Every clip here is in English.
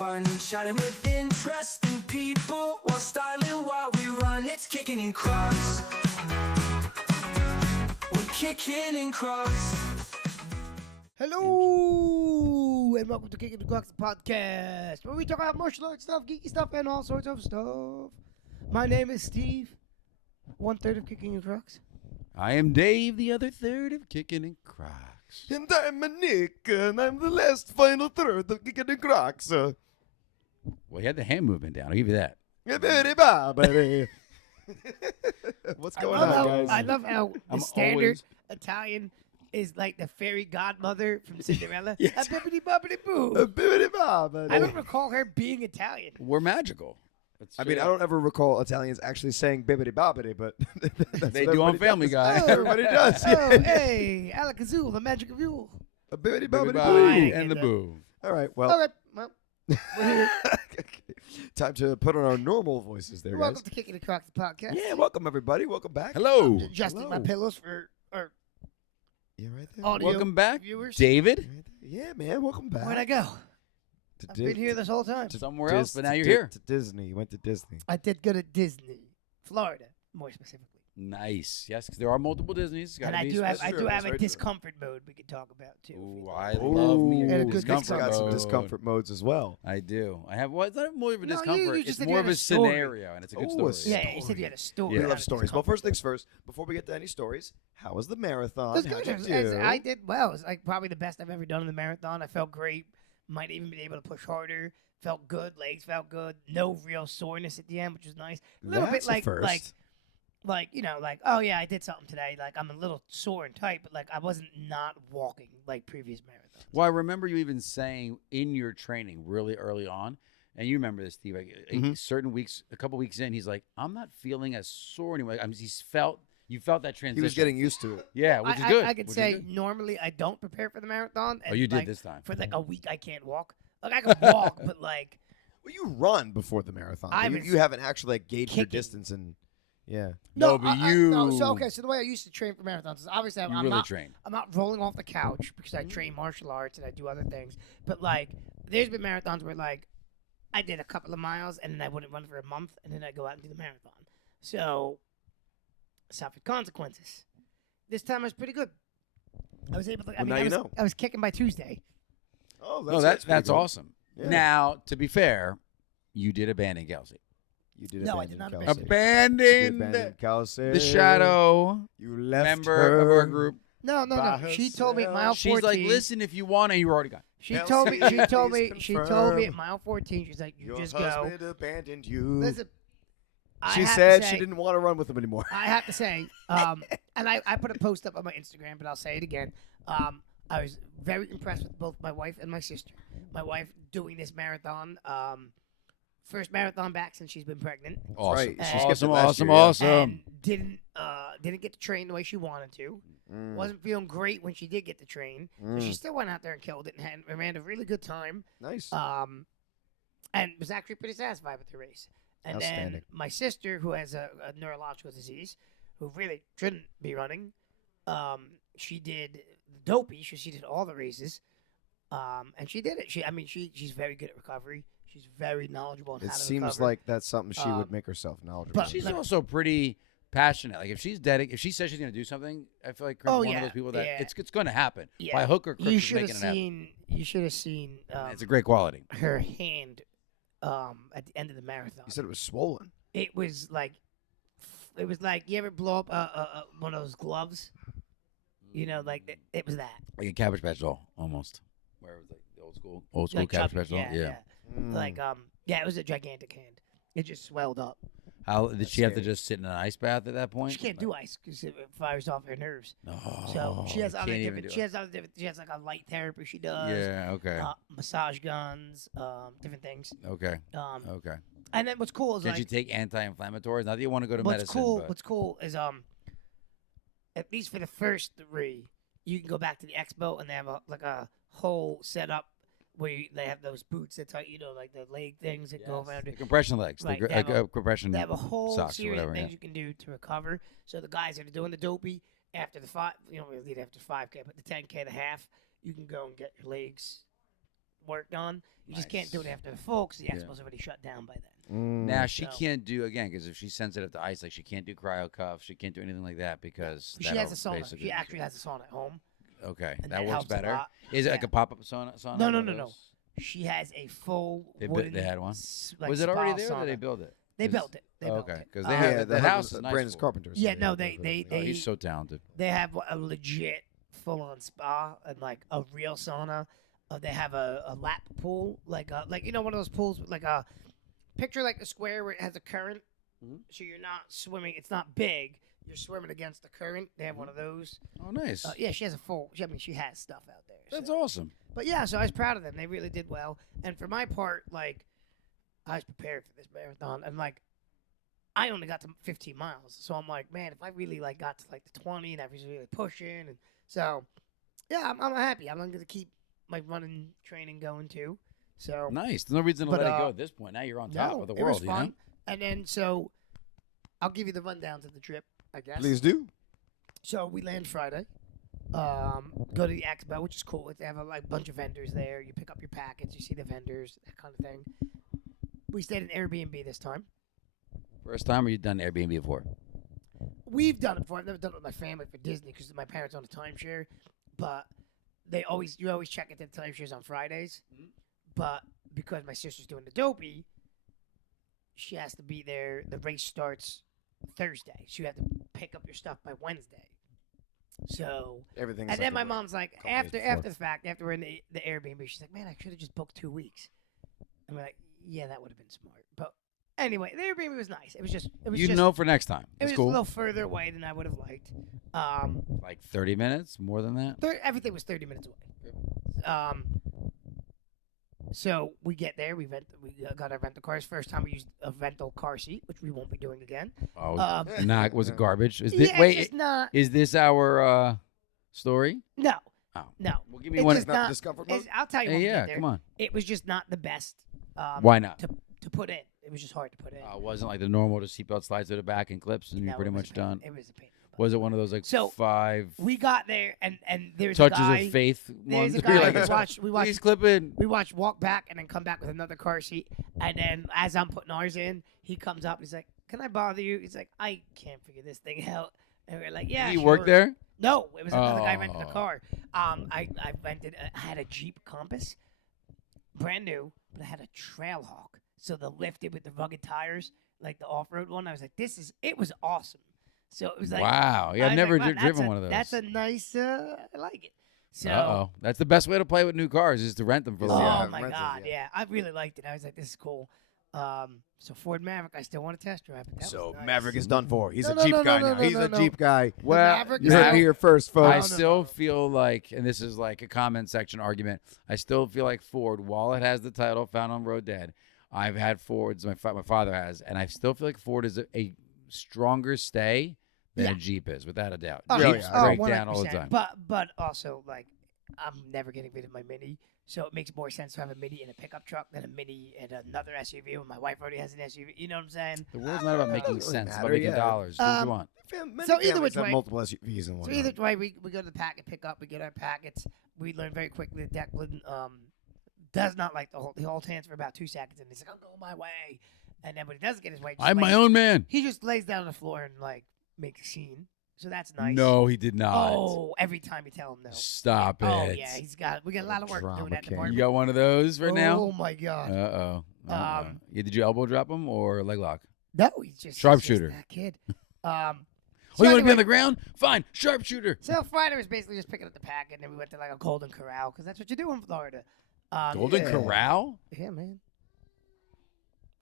fun, chatting with interesting people while styling while we run. It's Kickin in Crocs. We're Kickin in Crocs. Hello, and welcome to Kickin the Crocs podcast, where we talk about martial arts stuff, geeky stuff, and all sorts of stuff. My name is Steve, 1/3 of Kickin the Crocs. I am Dave, the other third of Kickin and Crocs. And I'm Nick, and I'm the last final third of Kickin and Crocs. Well, you had the hand movement down. I'll give you that. What's going on, guys? I love how the I'm standard always- Italian is like the fairy godmother from Cinderella. Yes. A bibbidi bobbidi boo. I don't recall her being Italian. We're magical. That's I mean, true. I don't ever recall Italians actually saying bibbidi bobbidi, but that's They what do on everybody Family does. Guy. Everybody does. Oh, hey, Alakazoo, the magic of Yule. A bibbidi Bobby bobbidi Bobby boo. and the boo. All right, well, All right, well, we're here. time to put on our normal voices there, Welcome guys. to Kickin the Crocs podcast. Yeah, welcome everybody. Welcome back. Hello. Adjusting my Hello. pillows for our You right there? audio Welcome back, viewers. David. You right there? Yeah, man. Welcome back. Where'd I go? To I've Dis- been here this whole time. Somewhere else, but now to you're Di- here. To Disney. You went to Disney. I did go to Disney, Florida, more specifically. Nice. Yes, because there are multiple Disneys. And I I do That's have true, that's a very true. discomfort mode we could talk about too. if Ooh, you'd I like. love me And a a good discomfort discomfort got some mode. discomfort modes as well. I do. I have. Well, it's not more of a No, you discomfort. just It's said you more had of a a story. scenario, and it's a good Ooh, a story. Yeah, you said you had a story. Yeah. We not love a stories. Well, discomfort. first things first, before we get to any stories, how was the marathon? That's How'd good. you As do? I did well. It was like probably the best I've ever done in the marathon. I felt great. Might even been able to push harder. Felt good. Legs felt good. No real soreness at the end, which was nice. A little That's bit a first. like you know, like oh yeah, I did something today. Like I'm a little sore and tight, but like I wasn't not walking like previous marathons. Well, I remember you even saying in your training really early on, and you remember this, Steve. Like, certain weeks, a couple weeks in, he's like, "I'm not feeling as sore anymore." I mean, you felt that transition. He was getting used to it. yeah, which is good. I could which is say good. normally I don't prepare for the marathon. And Oh, you did like, this time. For like a week, I can't walk. Like I could walk, but like Well, you run before the marathon. I You, was you haven't actually like gauged your kicking. distance and yeah. No, but no, so you- okay. So the way I used to train for marathons is obviously You I'm really not trained. I'm not rolling off the couch because I train martial arts and I do other things. But like, there's been marathons where like I did a couple of miles and then I wouldn't run for a month and then I go out and do the marathon. So suffered consequences. This time I was pretty good. I was able to. Well, now you know. I was kicking by Tuesday. Oh, No, pretty that's good. awesome. Yeah. Now, to be fair, you did abandon Kelsey. You did No, I did not Kelsey. abandon You did Abandoned abandon Kelsey. the shadow You left member her. of our group. No. By She told me at mile herself. 14. She's like, "Listen, if you want, and you already got." She Kelsey, told me. please She told me at confirm mile 14. She's like, "You Your just go." husband abandoned you. Listen, I She have to said say- she didn't want to run with him anymore. I have to say, and I put a post up on my Instagram, but I'll say it again. I was very impressed with both my wife and my sister. My wife doing this marathon, first marathon back since she's been pregnant, Awesome, Right. She skipped it awesome, last awesome, year, yeah. awesome. and didn't get to train the way she wanted to. Mm. Wasn't feeling great when she did get to train, but she still went out there and killed it and ran a really good time. Nice. And was actually pretty satisfied with the race. And then Outstanding. my sister, who has a neurological disease, who really shouldn't be running, she did the dopey. She did all the races, and she did it. She's very good at recovery. She's very knowledgeable on It how to seems recover. like that's something she would Um, make herself knowledgeable. but in. She's Like- also pretty passionate. Like if she's dedicated, if she says she's going to do something, I feel like Chris is one of those people that it's going to happen. Yeah. By hook or crook, you she's should making have it happen. seen. You should have seen It's a great quality. her hand at the end of the marathon. You said it was swollen. It was like you ever blow up one of those gloves. You know, like it was that. Like a Cabbage Patch Doll, almost. Where it was like the old school Like Cabbage chubby, Patch Doll. Yeah. Mm. Like it was a gigantic hand. It just swelled up. How did That's she have to scary. just sit in an ice bath at that point? She can't do ice because it fires off her nerves. No. So she has other can't even different. do She it. has other different. She has like a light therapy. She does. Yeah. Okay. Massage guns, different things. Okay. Um, Okay. and then what's cool is Did like you take anti-inflammatories? Not that you want to go to what's medicine. cool. But What's cool is at least for the first three, you can go back to the expo and they have a whole setup where they have those boots that tell like the leg things that go around the it. compression legs, Right, the they have a- compression They have a whole socks or series whatever. of Yeah. things you can do to recover. So the guys that are doing the dopey after the 5, you don't really need after 5K, but the 10K and a half, you can go and get your legs worked on. You just can't do it Nice. after the full because the Yeah. expo's already shut down by then. Now she So- can't do again because if she's sensitive to ice, like she can't do cryo cuffs, she can't do anything like that because She has a that'll sauna. basically- She actually has a sauna at home. Okay, and that that works helps a better. lot. Is it like Yeah. a pop-up sauna? No, one no, of no, no. those? She has a full They wooden. had one. Like, Was it already spa there? Or did they sauna. build it? They 'Cause- built it. They built okay, it. because they Um, have Yeah, the house is nice. Brandon's for it. carpenter. Yeah, no, they Oh, he's so talented. they have a legit full-on spa and like a real sauna. They have a lap pool, like one of those pools with like a picture like a square where it has a current, Mhm. so you're not swimming. It's not big. You're swimming against the current. They have one of those. Oh, nice. Yeah, she has a full. She has stuff out there. That's so. awesome. But yeah, so I was proud of them. They really did well. And for my part, like, I was prepared for this marathon, and like, I only got to 15 miles. So I'm like, man, if I really like got to like the 20, and I was really pushing, and so yeah, I'm happy. I'm going to keep my running training going too. So Nice. There's no reason to But, let it go at this point. Now you're on top of the it world. was fun. And then so I'll give you the rundowns of the trip, I guess. Please do. So we land Friday. Go to the expo, which is cool. They have a bunch of vendors there. You pick up your packets, you see the vendors, that kind of thing. We stayed in Airbnb this time. First time, or you done Airbnb before? We've done it before. I've never done it with my family for Disney because my parents own a timeshare. But you always check into the timeshares on Fridays. But because my sister's doing the dopey, she has to be there. The race starts Thursday, so you have to pick up your stuff by Wednesday. So Everything. and then my mom's like, couple days before. after the fact, after we're in the Airbnb, she's like, man, I should have just booked 2 weeks. And we're like, yeah, that would have been smart. But anyway, the Airbnb was nice. It was just For next time. it was It's just a cool. little further away than I would have liked. Like 30 minutes, more than that. Everything was 30 minutes away. So we get there. We got our rental cars. First time we used a rental car seat, which we won't be doing again. Oh, Um, was it garbage? Is yeah, this, it's wait, just not. is this our story? No, Oh. no. Well, give me It's one. just Not not. discomfort mode. I'll tell you. Hey, when we yeah, get there. come on. It was just not the best. Why not? To put in? It was just hard to put in. It wasn't like the normal, just seatbelt slides to the back and clips, and No, you're pretty it was much a pain. done. It was a pain. Was it one of those like So, 5 We got there, and there's touches a guy. of faith There's ones? a You're guy. like, we watched. please clip in. We watched walk back and then come back with another car seat. And then as I'm putting ours in, he comes up and he's like, "Can I bother you?" He's like, "I can't figure this thing out." And we're like, "Yeah." Did he sure." work there? No, it was another guy renting a Oh. car. I rented. I had a Jeep Compass, brand new, but I had a Trailhawk. So the lifted with the rugged tires, like the off-road one. I was like, It was awesome. So it was like, Wow. Yeah, I I've was never like, wow, driven one of those. That's a nice. I like it. So. Uh-oh. That's the best way to play with new cars is to rent them for a Oh little Yeah, while. my rented, god, yeah. yeah. I really liked it. I was like, this is cool. So Ford Maverick, I still want to test drive it. That So was nice. Maverick is done for. He's No, a no, Jeep no, guy no, now. no, He's no, a no. Jeep guy. Well, Maverick You is heard out. it here first, I folks. still feel like, and this is like a comment section argument, I still feel like Ford, while it has the title Found on Road Dad, I've had Fords, my father has, and I still feel like Ford is a stronger stay than Yeah. a Jeep is, without a doubt. Oh, Jeeps yeah. break 100%. down all the time. But also, like, I'm never getting rid of my Mini. So it makes more sense to have a Mini in a pickup truck than a Mini in another SUV when my wife already has an SUV. You know what I'm saying? The world's not about making doesn't really sense, it's about matter, making yeah. dollars. Do what you Um, want. Many So either families which have way- multiple SUVs and So whatnot. either way, we go to the packet pickup, we get our packets. We learn very quickly that Declan does not like the whole hands for about 2 seconds, and he's like, "I'll go my way," and then when he doesn't get his way, just I'm my lays- own man. He just lays down on the floor and like makes a scene. So that's nice. No, he did not. Oh, every time you tell him no. Stop Oh it. yeah, we got a lot of work Drama doing that king. department. You got one of those right now? Oh my god. Uh-oh. Uh-oh. Yeah, did you elbow drop him or leg lock? No, he's just Sharpshooter. That kid. Oh, So you want to be anyway, on the ground? Fine, sharpshooter. So Friday was basically just picking up the packet, and then we went to like a Golden Corral because that's what you do in Florida. Golden Yeah. Corral? Yeah, man.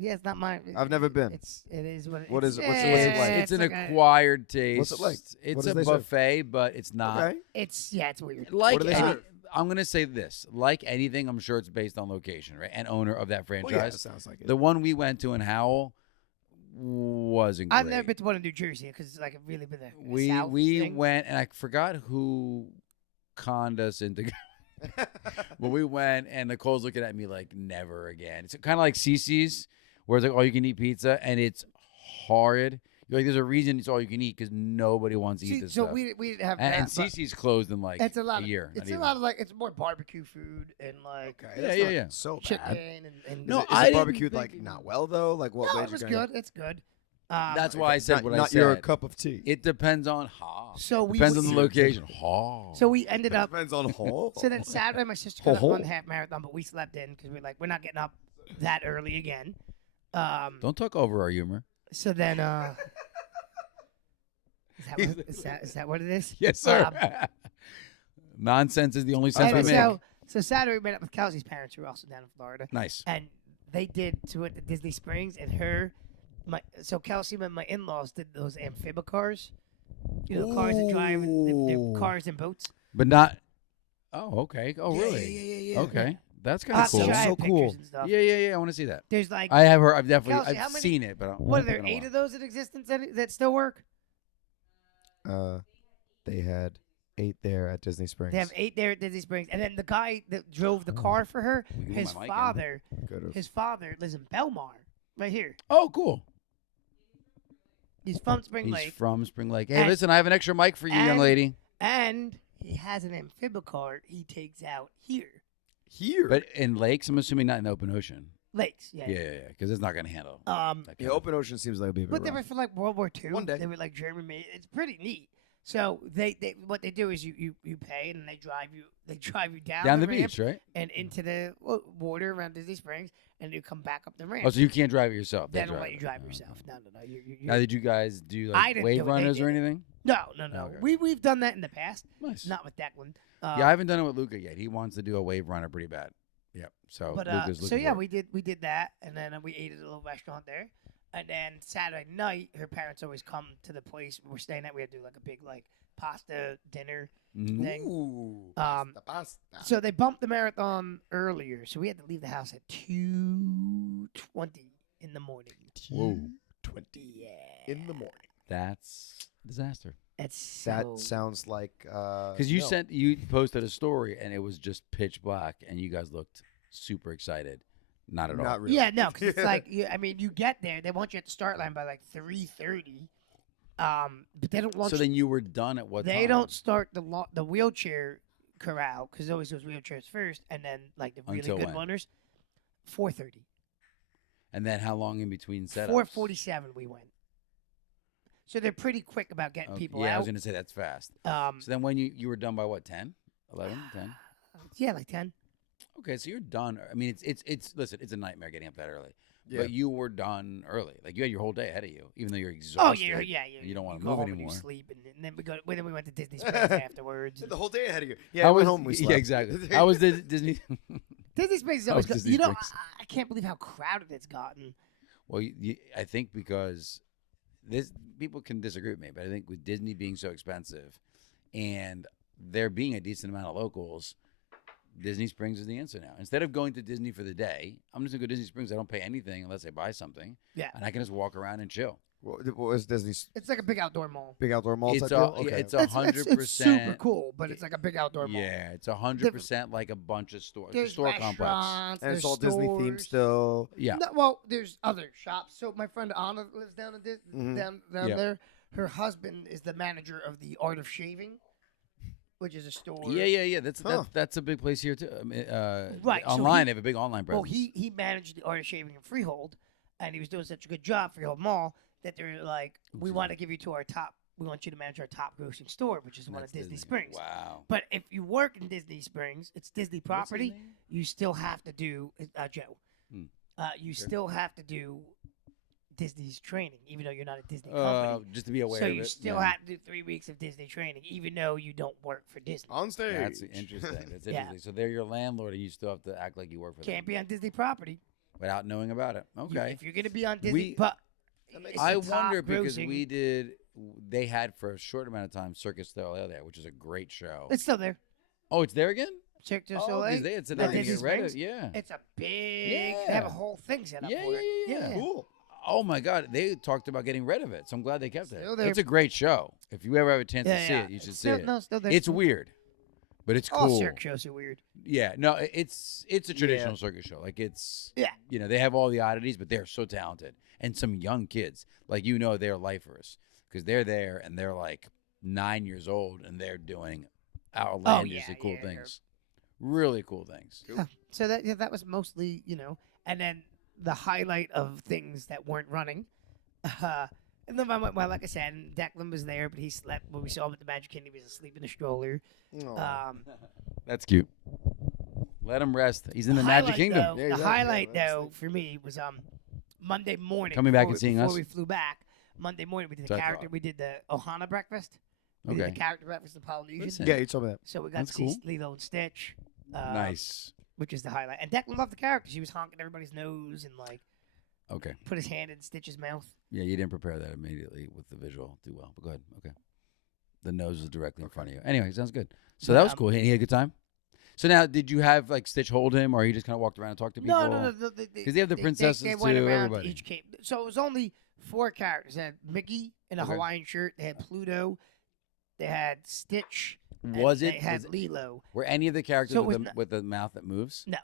Yeah, it's not mine. I've never been. It is what it What is. is it- what's it like? It's an like a- acquired taste. What's it like? It's What a do they serve? buffet, but it's not. Okay. It's weird. Like What do they any, serve? I'm going to say this. Like anything, I'm sure it's based on location, right? And owner of that Well, yeah, it franchise. sounds like it. The one we went to in Howell wasn't great. I've never been to one in New Jersey because it's like really been a We South thing. went, and I forgot who conned us into. But we went, and Nicole's looking at me like never again. It's kind of like Cece's, where it's like all you can eat pizza, and it's horrid. You're like, there's a reason it's all you can eat because nobody wants to eat See, this so stuff. we didn't have and that. but Cece's closed in like it's a lot. a year. It's not a lot of like it's more barbecue food and like Okay, Yeah, that's yeah, not yeah. So chicken bad. and No, is I it didn't barbecued think like not well though? Like what No, made it was you good. It's good. That's why I said not, what I not said. your cup of tea. It depends on So we depends on the we- location. So we ended up. Depends on hole. So then Saturday, my sister Ho, got ho. up on the half marathon, but we slept in because we're like, we're not getting up that early again. Don't talk over our humor. So then, is that what it is? Yes, sir. Um, Nonsense is the only sense we and make. so Saturday we met up with Kelsey's parents, who are also down in Florida, Nice. and they did to it to Disney Springs, and so Kelsey and my in-laws did those amphibious cars, you know, the cars that drive, Ooh. the cars and boats. But not. Oh, okay. Oh, Yeah, really? yeah. Okay. That's kind of I'll cool. show you So pictures cool. and stuff. Yeah. I want to see that. There's like, I have heard. I've definitely. Kelsey, how I've many- seen it, but what are there, it's been a 8 while. of those in existence that still work? They had 8 there at Disney Springs. They have 8 there at Disney Springs, and then the guy that drove the car for her, We can his put my mic in. father, Could've. his father lives in Belmar, right here. Oh, cool. He's from Spring He's Lake, from Spring Lake. Hey, And- listen, I have an extra mic for you, young and- lady. and he has an amphibious car he takes out here. Here. But in lakes, I'm assuming not in the open ocean. Lakes, yeah. Yeah, because it's not going to handle. Um, that the kind of- open ocean seems like it'd be a bit but they rough. were for like World War II. One day. They were like German made. It's pretty neat. So they what they do is you pay and they drive you down the ramp beach, right? and into the water around Disney Springs, and you come back up the ramp. Oh, so you can't drive it yourself. They They don't drive let you it. drive Oh, yourself. okay. No. You, Now, did you guys do I like didn't wave do it. They runners or did it. anything? no. Okay. We've done that in the past. Nice. Not with Declan. Yeah, I haven't done it with Luca yet. He wants to do a wave runner pretty bad. Yep. So But Luca's so looking yeah, for it. we did that, and then we ate at a little restaurant there, and then Saturday night, her parents always come to the place we're staying at. We had to do like a big like pasta dinner Mhm. thing. Ooh. Pasta. So they bumped the marathon earlier, so we had to leave the house at 2:20 in the morning. Whoa. 20 Yeah, in the morning. That's a disaster. That's That so- sounds like Because you posted a story and it was just pitch black and you guys looked super excited. Not at all. Not really. Yeah, no, because it's like you get there, they want you at the start line by like 3:30, but they don't want So you. then you were done at what time? They don't start the wheelchair corral because always those wheelchairs first, and then like the really Until good when? runners, 4:30, And then how long in between setups? 4:47 we went. So they're pretty quick about getting Okay, people yeah, I out. was going to say that's fast. So then when you were done by what, 10? 11? 10? yeah, like 10. Okay, so you're done. I mean, it's listen, it's a nightmare getting up that early. Yeah. But you were done early. Like you had your whole day ahead of you, even though you're Oh exhausted. yeah. You don't want to go move home anymore. And you sleep, and then we went to Disney Springs afterwards. The whole day ahead of you. Yeah, How I went was- home. We yeah, slept. exactly. How was Disney? Disney Springs is How always was good. Disney You know, Springs? I can't believe how crowded it's gotten. Well, I think because people can disagree with me, but I think with Disney being so expensive and there being a decent amount of locals, Disney Springs is the answer now. Instead of going to Disney for the day, I'm just gonna go to Disney Springs. I don't pay anything unless I buy something. Yeah. And I can just walk around and chill. What was Disney's It's like a big outdoor mall. big outdoor mall It's type a- deal? yeah, Okay. it's a- 100%. It's super cool, but it's like a big outdoor mall. Yeah, it's 100% like a bunch of stores. The There's store complex. restaurants. and it's there's all Disney themed stores. still. Yeah. No, well, there's other shops. So my friend Anna lives down in Mhm. down Yeah. there. Her husband is the manager of the Art of Shaving, which is a store. Yeah. Huh. That's a big place here too. I mean, Right, so Online, he- they have a big online Well, presence. he managed the Art of Shaving in Freehold, and he was doing such a good job for Freehold Mall that they're like, we Oops. want to give you to our top. We want you to manage our top grossing store, which is the one at That's Disney Springs. Wow. But if you work in Disney Springs, it's Disney property. You still have to do Joe. Hmm. You Sure. still have to do Disney's training, even though you're not a Disney company. Just to be aware So of you it. still yeah. have to do 3 weeks of Disney training, even though you don't work for Disney. On stage. That's interesting. That's Yeah. interesting. So they're your landlord, and you still have to act like you work for Can't them be on Disney property. without knowing about it. Okay. If you're gonna be on Disney, We- but That makes it's I the top wonder because grossing- we did. They had for a short amount of time Circus du Soleil there, which is a great show. it's still there. Oh, it's there again. Cirque du Oh, Soleil. is they? It's at another Disney get rid of. Springs. Yeah. It's a big. They have a Yeah. whole thing set up Yeah, for it. yeah. Cool. Oh my God, they talked about getting rid of it, so I'm glad they kept it. Still there. It's a great show. If you ever have a chance to Yeah, see yeah. it, you should It's see still, it. No, still there. It's weird, but it's All cool. circus shows are weird. Yeah, no, it's a traditional circus show. Like it's Yeah. they have all the oddities, but they're so talented and some young kids. Like they're lifers because they're there and they're like 9 years old and they're doing outlandishly cool things, really cool things. Yeah. So that was mostly and then the highlight of things that weren't running. And then like I said, Declan was there, but he slept when we saw him at the Magic Kingdom. He was asleep in a stroller. That's cute. Let him rest. He's in the Magic Kingdom. The highlight though for me was Monday morning. Coming back and seeing us? Before we flew back, Monday morning we did we did the Ohana breakfast. We did the character breakfast in Polynesian. Listen. Yeah, you told me that. So we got to see Lilo and Stitch. Nice. Which is the highlight. And Declan loved the character. She was honking everybody's nose and Okay. put his hand in Stitch's mouth. Yeah, you didn't prepare that immediately with the visual too well. But go ahead. Okay. The nose is directly in front of you. Anyway, sounds good. So that was cool. He had a good time? So now, did you have Stitch hold him, or you just kind of walked around and talked to people? No. Because they have the princesses they went too, around, everybody. each came. So it was only 4 characters. They had Mickey in a Hawaiian shirt. They had Pluto. They had Stitch. They had Lilo. Were any of the characters So with the mouth that moves? No.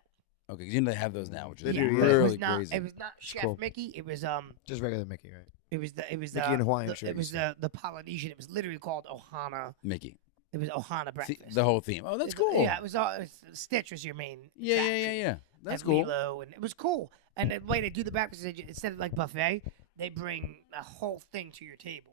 Okay, because they have those now, which is They do, yeah. really it was not, crazy. It was not Chef cool. Mickey. It was Just regular Mickey, right? It was the Mickey in Hawaiian shirt, It was you said. the Polynesian. It was literally called Ohana. Mickey. It was Ohana breakfast. The whole theme. Oh, that's cool. Yeah, it was Stitch was your main. Yeah. attraction. That's and cool. Lilo, and it was cool. And the way they do the breakfast, instead of buffet, they bring a whole thing to your table.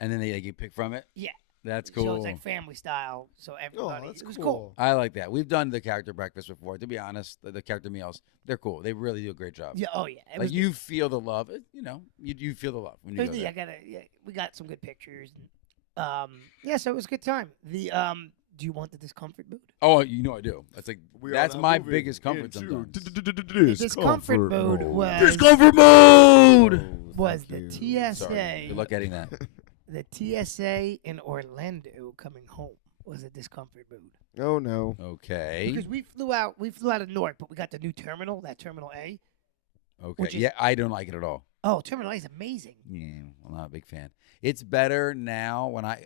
And then they pick from it? Yeah. That's cool. So it's like family style. So everybody, that's it was cool. I like that. We've done the character breakfast before. To be honest, the character meals, they're cool. They really do a great job. Yeah. Oh yeah. It Like was, you feel the love. You feel the love when you it go was, there. we got some good pictures. And, so it was a good time. The do you want the discomfort mood? Oh, I do. That's that's now my moving biggest comfort into sometimes. Discomfort mode was Discomfort mode. was the TSA. Sorry. Good luck getting that. The TSA in Orlando coming home was a discomfort mood. Oh no. Okay. Because we flew out of Newark, but we got the new terminal, that Terminal A. Okay. Yeah, I don't like it at all. Oh, Terminal A is amazing. Yeah, I'm not a big fan. It's better now. When I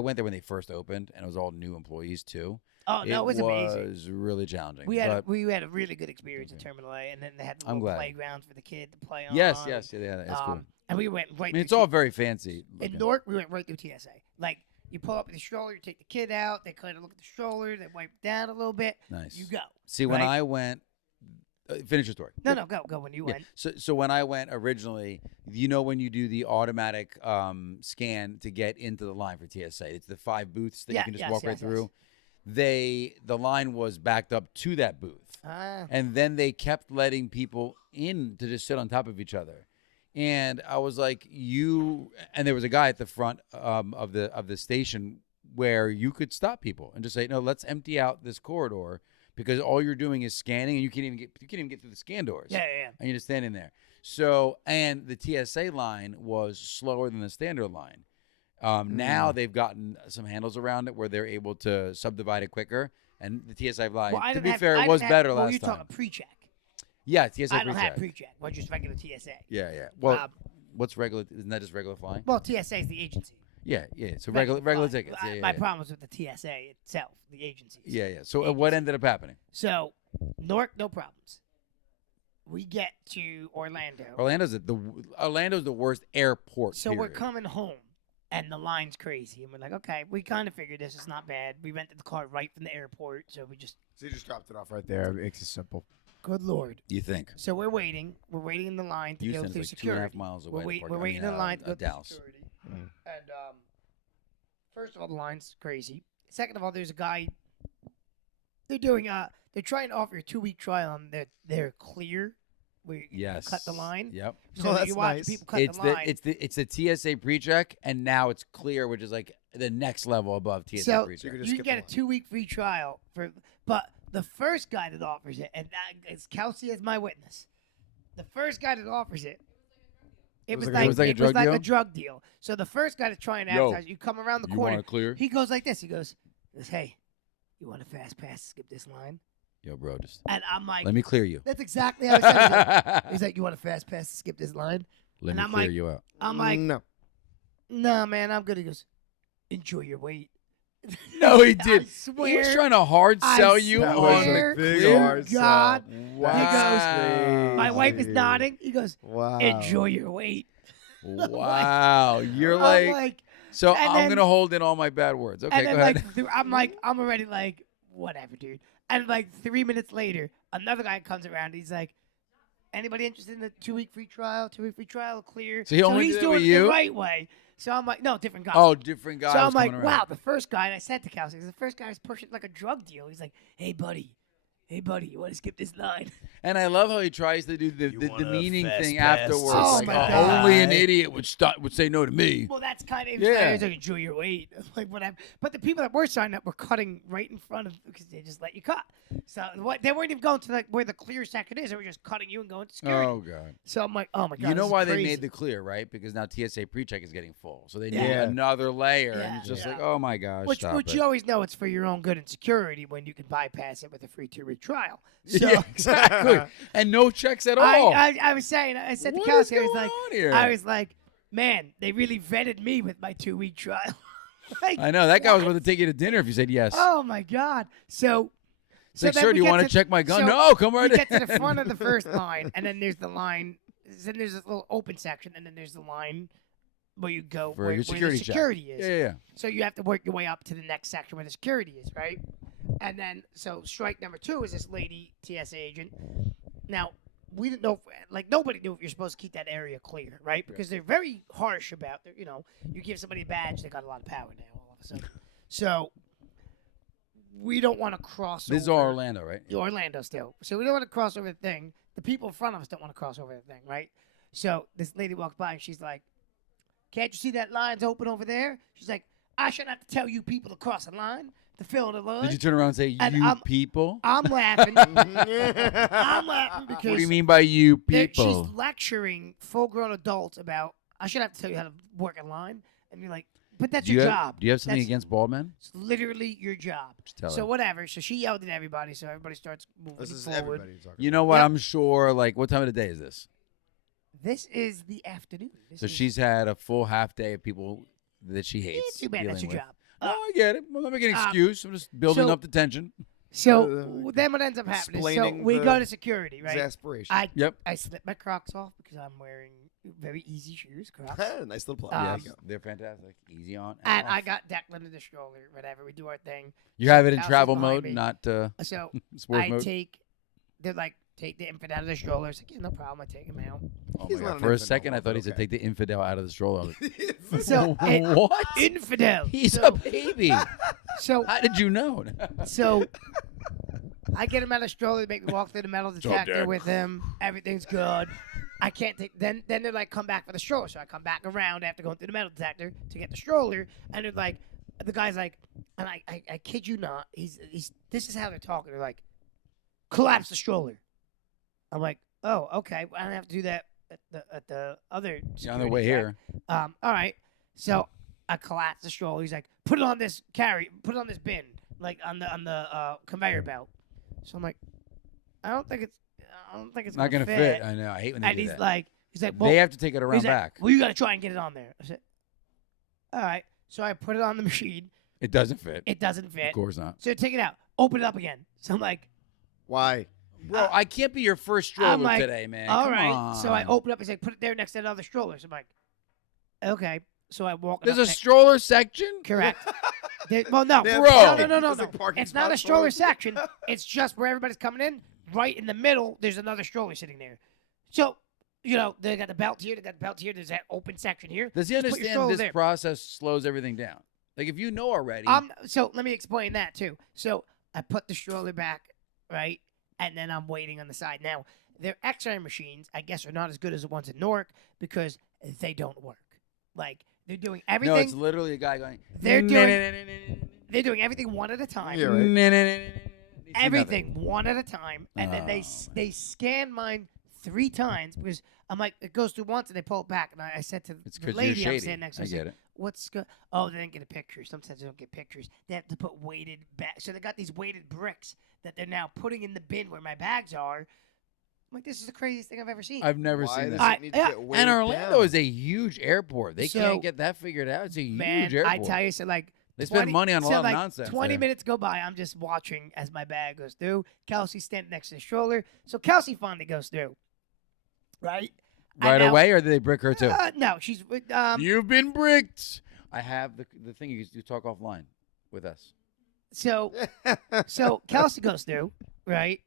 went there when they first opened, and it was all new employees too. Oh no, it was amazing. It was really challenging. We had a really good experience at Terminal A, and then they had the I'm little glad. playgrounds for the kid to play on. Yes, yeah, that's cool. And we went right. I mean, it's through all very fancy. in Newark. We went right through TSA. Like you pull up with the stroller, you take the kid out. They kind of look at the stroller, they wipe it down a little bit. Nice. You go. See, when right? I went, finish your story. No, go when you went. So when I went originally, when you do the automatic scan to get into the line for TSA, it's the 5 booths that you can just walk right through. The line was backed up to that booth, and then they kept letting people in to just sit on top of each other. And I was like, and there was a guy at the front of the station where you could stop people and just say, no, let's empty out this corridor because all you're doing is scanning and you can't even get through the scan doors. Yeah. And you're just standing there. So, and the TSA line was slower than the standard line. Now they've gotten some handles around it where they're able to subdivide it quicker. And the TSA line, to be fair, it was better last you're time. talking pre-check. Yeah, TSA I don't have pre-check. pre-check. Well, just regular TSA. Yeah. Well, what's regular? Isn't that just regular flying? Well, TSA is the agency. Yeah. So regular flying. tickets. Yeah, My problem was with the TSA itself, the agency. Yeah. So what ended up happening? So, Newark, no problems. We get to Orlando. Orlando's the worst airport. So period. we're coming home, and the line's crazy. And we're like, okay, we kind of figured this is not bad. We rented the car right from the airport, so we just. So you just dropped it off right there. It makes it simple. Good Lord. You think? So we're waiting. We're waiting in the line to go Houston's through like security. 2.5 miles away. We're waiting in the line to go Dallas. through security. And first of all, the line's crazy. Second of all, there's a guy. They're doing they're trying to offer a 2-week trial on their clear. Where you cut the line. Yep. So that's you watch nice. people cut It's the line. it's the TSA pre-check, and now it's clear, which is like the next level above TSA so pre-check. just you skip can get the a 2-week free trial but the first guy that offers it, and it's Kelsey as my witness. The first guy that offers it. It was like a drug deal. So the first guy to try and advertise, you come around the You corner. want it clear? He goes like this. He goes, "Hey, you want a fast pass to skip this line?" Yo, bro, just And I'm like, let me clear you. "That's exactly how he said it." He's like, "You want a fast pass to skip this line?" Let and me I'm clear like- you out. I'm like, no. "Nah, man, I'm good." He goes, "Enjoy your wait." No, he I did. He swear. was trying to hard I sell you That on was swear a big clear? hard God. sell. Wow. My wife is nodding. He goes, Wow. enjoy your wait. Wow. You're I'm like, so and I'm then- going to hold in all my bad words. Okay, and go then ahead. I'm already like, whatever, dude. And like 3 minutes later, another guy comes around. He's like, anybody interested in the 2-week free trial? 2-week free trial, clear. So he only he's did that doing with it you? the right way. So I'm like, no, different guy. Oh, different guy. so I'm was like, coming around. wow, the first guy, and I said to Kelsey, the first guy was pushing like a drug deal. He's like, hey, buddy, you want to skip this line? And I love how he tries to do the want a demeaning fast thing pass afterwards. to Oh like, my God. only an idiot would say no to me. Well, that's kind of Yeah. He's like, enjoy your wait. Like whatever. But the people that were signing up were cutting right in front of because they just let you cut. So what they weren't even going to like where the clear second is. They were just cutting you and going to security. Oh God. So I'm like, oh my God. You know this is why they crazy. made the clear, right? Because now TSA pre-check is getting full, so they need Yeah. another layer, Yeah. and it's just Yeah. like, oh my gosh, Which stop it. you always know it's for your own good and security when you can bypass it with a free 2-week trial. So Yeah, exactly, and no checks at all. I was saying, I said What to is Kelsey, I was going like, on here? I was like, man, they really vetted me with my 2-week trial. Like, I know that guy was what? going to take you to dinner if you said yes. Oh my God. So It's like, then sir, we do you get want to check my gun? so No, come right we in. get to the front of the first line, and then there's the line. Then there's this little open section, and then there's the line where you go For where, your where security the check. security is. Yeah. So you have to work your way up to the next section where the security is, right? And then so strike number 2 is this lady TSA agent. Now we didn't know, like nobody knew if you're supposed to keep that area clear, right? Because they're very harsh about their, you give somebody a badge, they got a lot of power now all of a sudden. So we don't want to cross. This is over. Orlando, right? Orlando still. So we don't want to cross over the thing. The people in front of us don't want to cross over the thing, right? So this lady walks by and she's like, can't you see that line's open over there? She's like, I shouldn't have to tell you people to cross the line, to fill the line. Did you turn around and say, And you people? I'm laughing. I'm laughing because What do you mean by you people? she's lecturing full-grown adults about, I should have to tell you how to work a line. And you're like, but that's Do your you job. Do you have something That's against bald men? It's literally your job. Just tell So her. whatever. So she yelled at everybody, so everybody starts moving This is forward. everybody talking. You know what? Yep. I'm sure. Like, what time of the day is this? This is the afternoon. This So is, she's had a full half day of people that she Yeah, hates. too bad. That's dealing your with. job. Oh, I get it. I'm not making an excuse. I'm just building so- up the tension. So then what ends up happening is, so Explaining we the go to security, right? Exasperation. Yep. I slip my Crocs off because I'm wearing very easy shoes, Crocs. Nice little plug. Um, Yes, they're fantastic. Easy on. And off. I got Declan in the stroller, whatever. We do our thing. You have it in Kelsey's travel behind mode, me. not So sports I mode. they're like, take the infant out of the stroller. It's like, yeah, no problem. I take him out. Oh He's my not God. an For a infant second, no I more, thought he but said okay. take the infidel out of the stroller. I was like, So what? infidel. He's so, a baby. So How did you know? So I get him out of the stroller, make me walk through the metal detector Dad? with him. Everything's good. I can't take. Then they're like, come back for the stroller. So I come back around after going through the metal detector to get the stroller, and they're like, the guy's like, and I kid you not, he's this is how they're talking. They're like, collapse the stroller. I'm like, oh, okay. Well, I don't have to do that at the other. You're on the security way check. here. All right. So I collapse the stroller. He's like, put it on this bin, like on the conveyor belt. So I'm like, I don't think it's Not gonna gonna fit. I know. I hate when they And do he's that. like, well, They have to take it around he's like, back. well, you got to try and get it on there. I said, all right. So I put it on the machine. It doesn't fit. It doesn't fit. Of course not. So take it out. Open it up again. So I'm like, Why? Bro, I can't be your first stroller I'm like, today, man. all Come right. So I on. open up. He's like, put it there next to the other stroller. So I'm like, okay. So I walk. There's up a stroller section? Correct. Well, no, They have Bro. parking. no. There's, like, parking It's not a spots for stroller them. section. It's just where everybody's coming in. Right in the middle, there's another stroller sitting there. So, they got the belt here. They got the belt here. There's that open section here. Does he Just put your understand stroller this there. process slows everything down? Like, if you know already. So let me explain that too. So I put the stroller back, right, and then I'm waiting on the side. Now their X-ray machines, I guess, are not as good as the ones in Newark because they don't work. Like they're doing no, everything. it's literally a guy going. They're doing everything one at a time. Yeah, right. They see Everything one at a time, and then Oh, they scan mine 3 times because I'm like, it goes through once and they pull it back, and I said to It's the 'cause you're lady I'm shady. standing next to, I said, get it. what's go? Oh, they didn't get a picture. Sometimes they don't get pictures. They have to put weighted so they got these weighted bricks that they're now putting in the bin where my bags are. I'm like, this is the craziest thing I've ever seen. I've never Why seen does that. it need to yeah. get weighed And Orlando down? is a huge airport. They So- can't get that figured out. It's a Man, huge airport. I tell you, so like They spend money on a lot of like nonsense. 20 there. minutes go by. I'm just watching as my bag goes through. Kelsey's standing next to the stroller. So Kelsey finally goes through. Right? Right And now- away, or did they brick her too? No, she's You've been bricked. I have the thing you talk offline with us. so Kelsey goes through, right?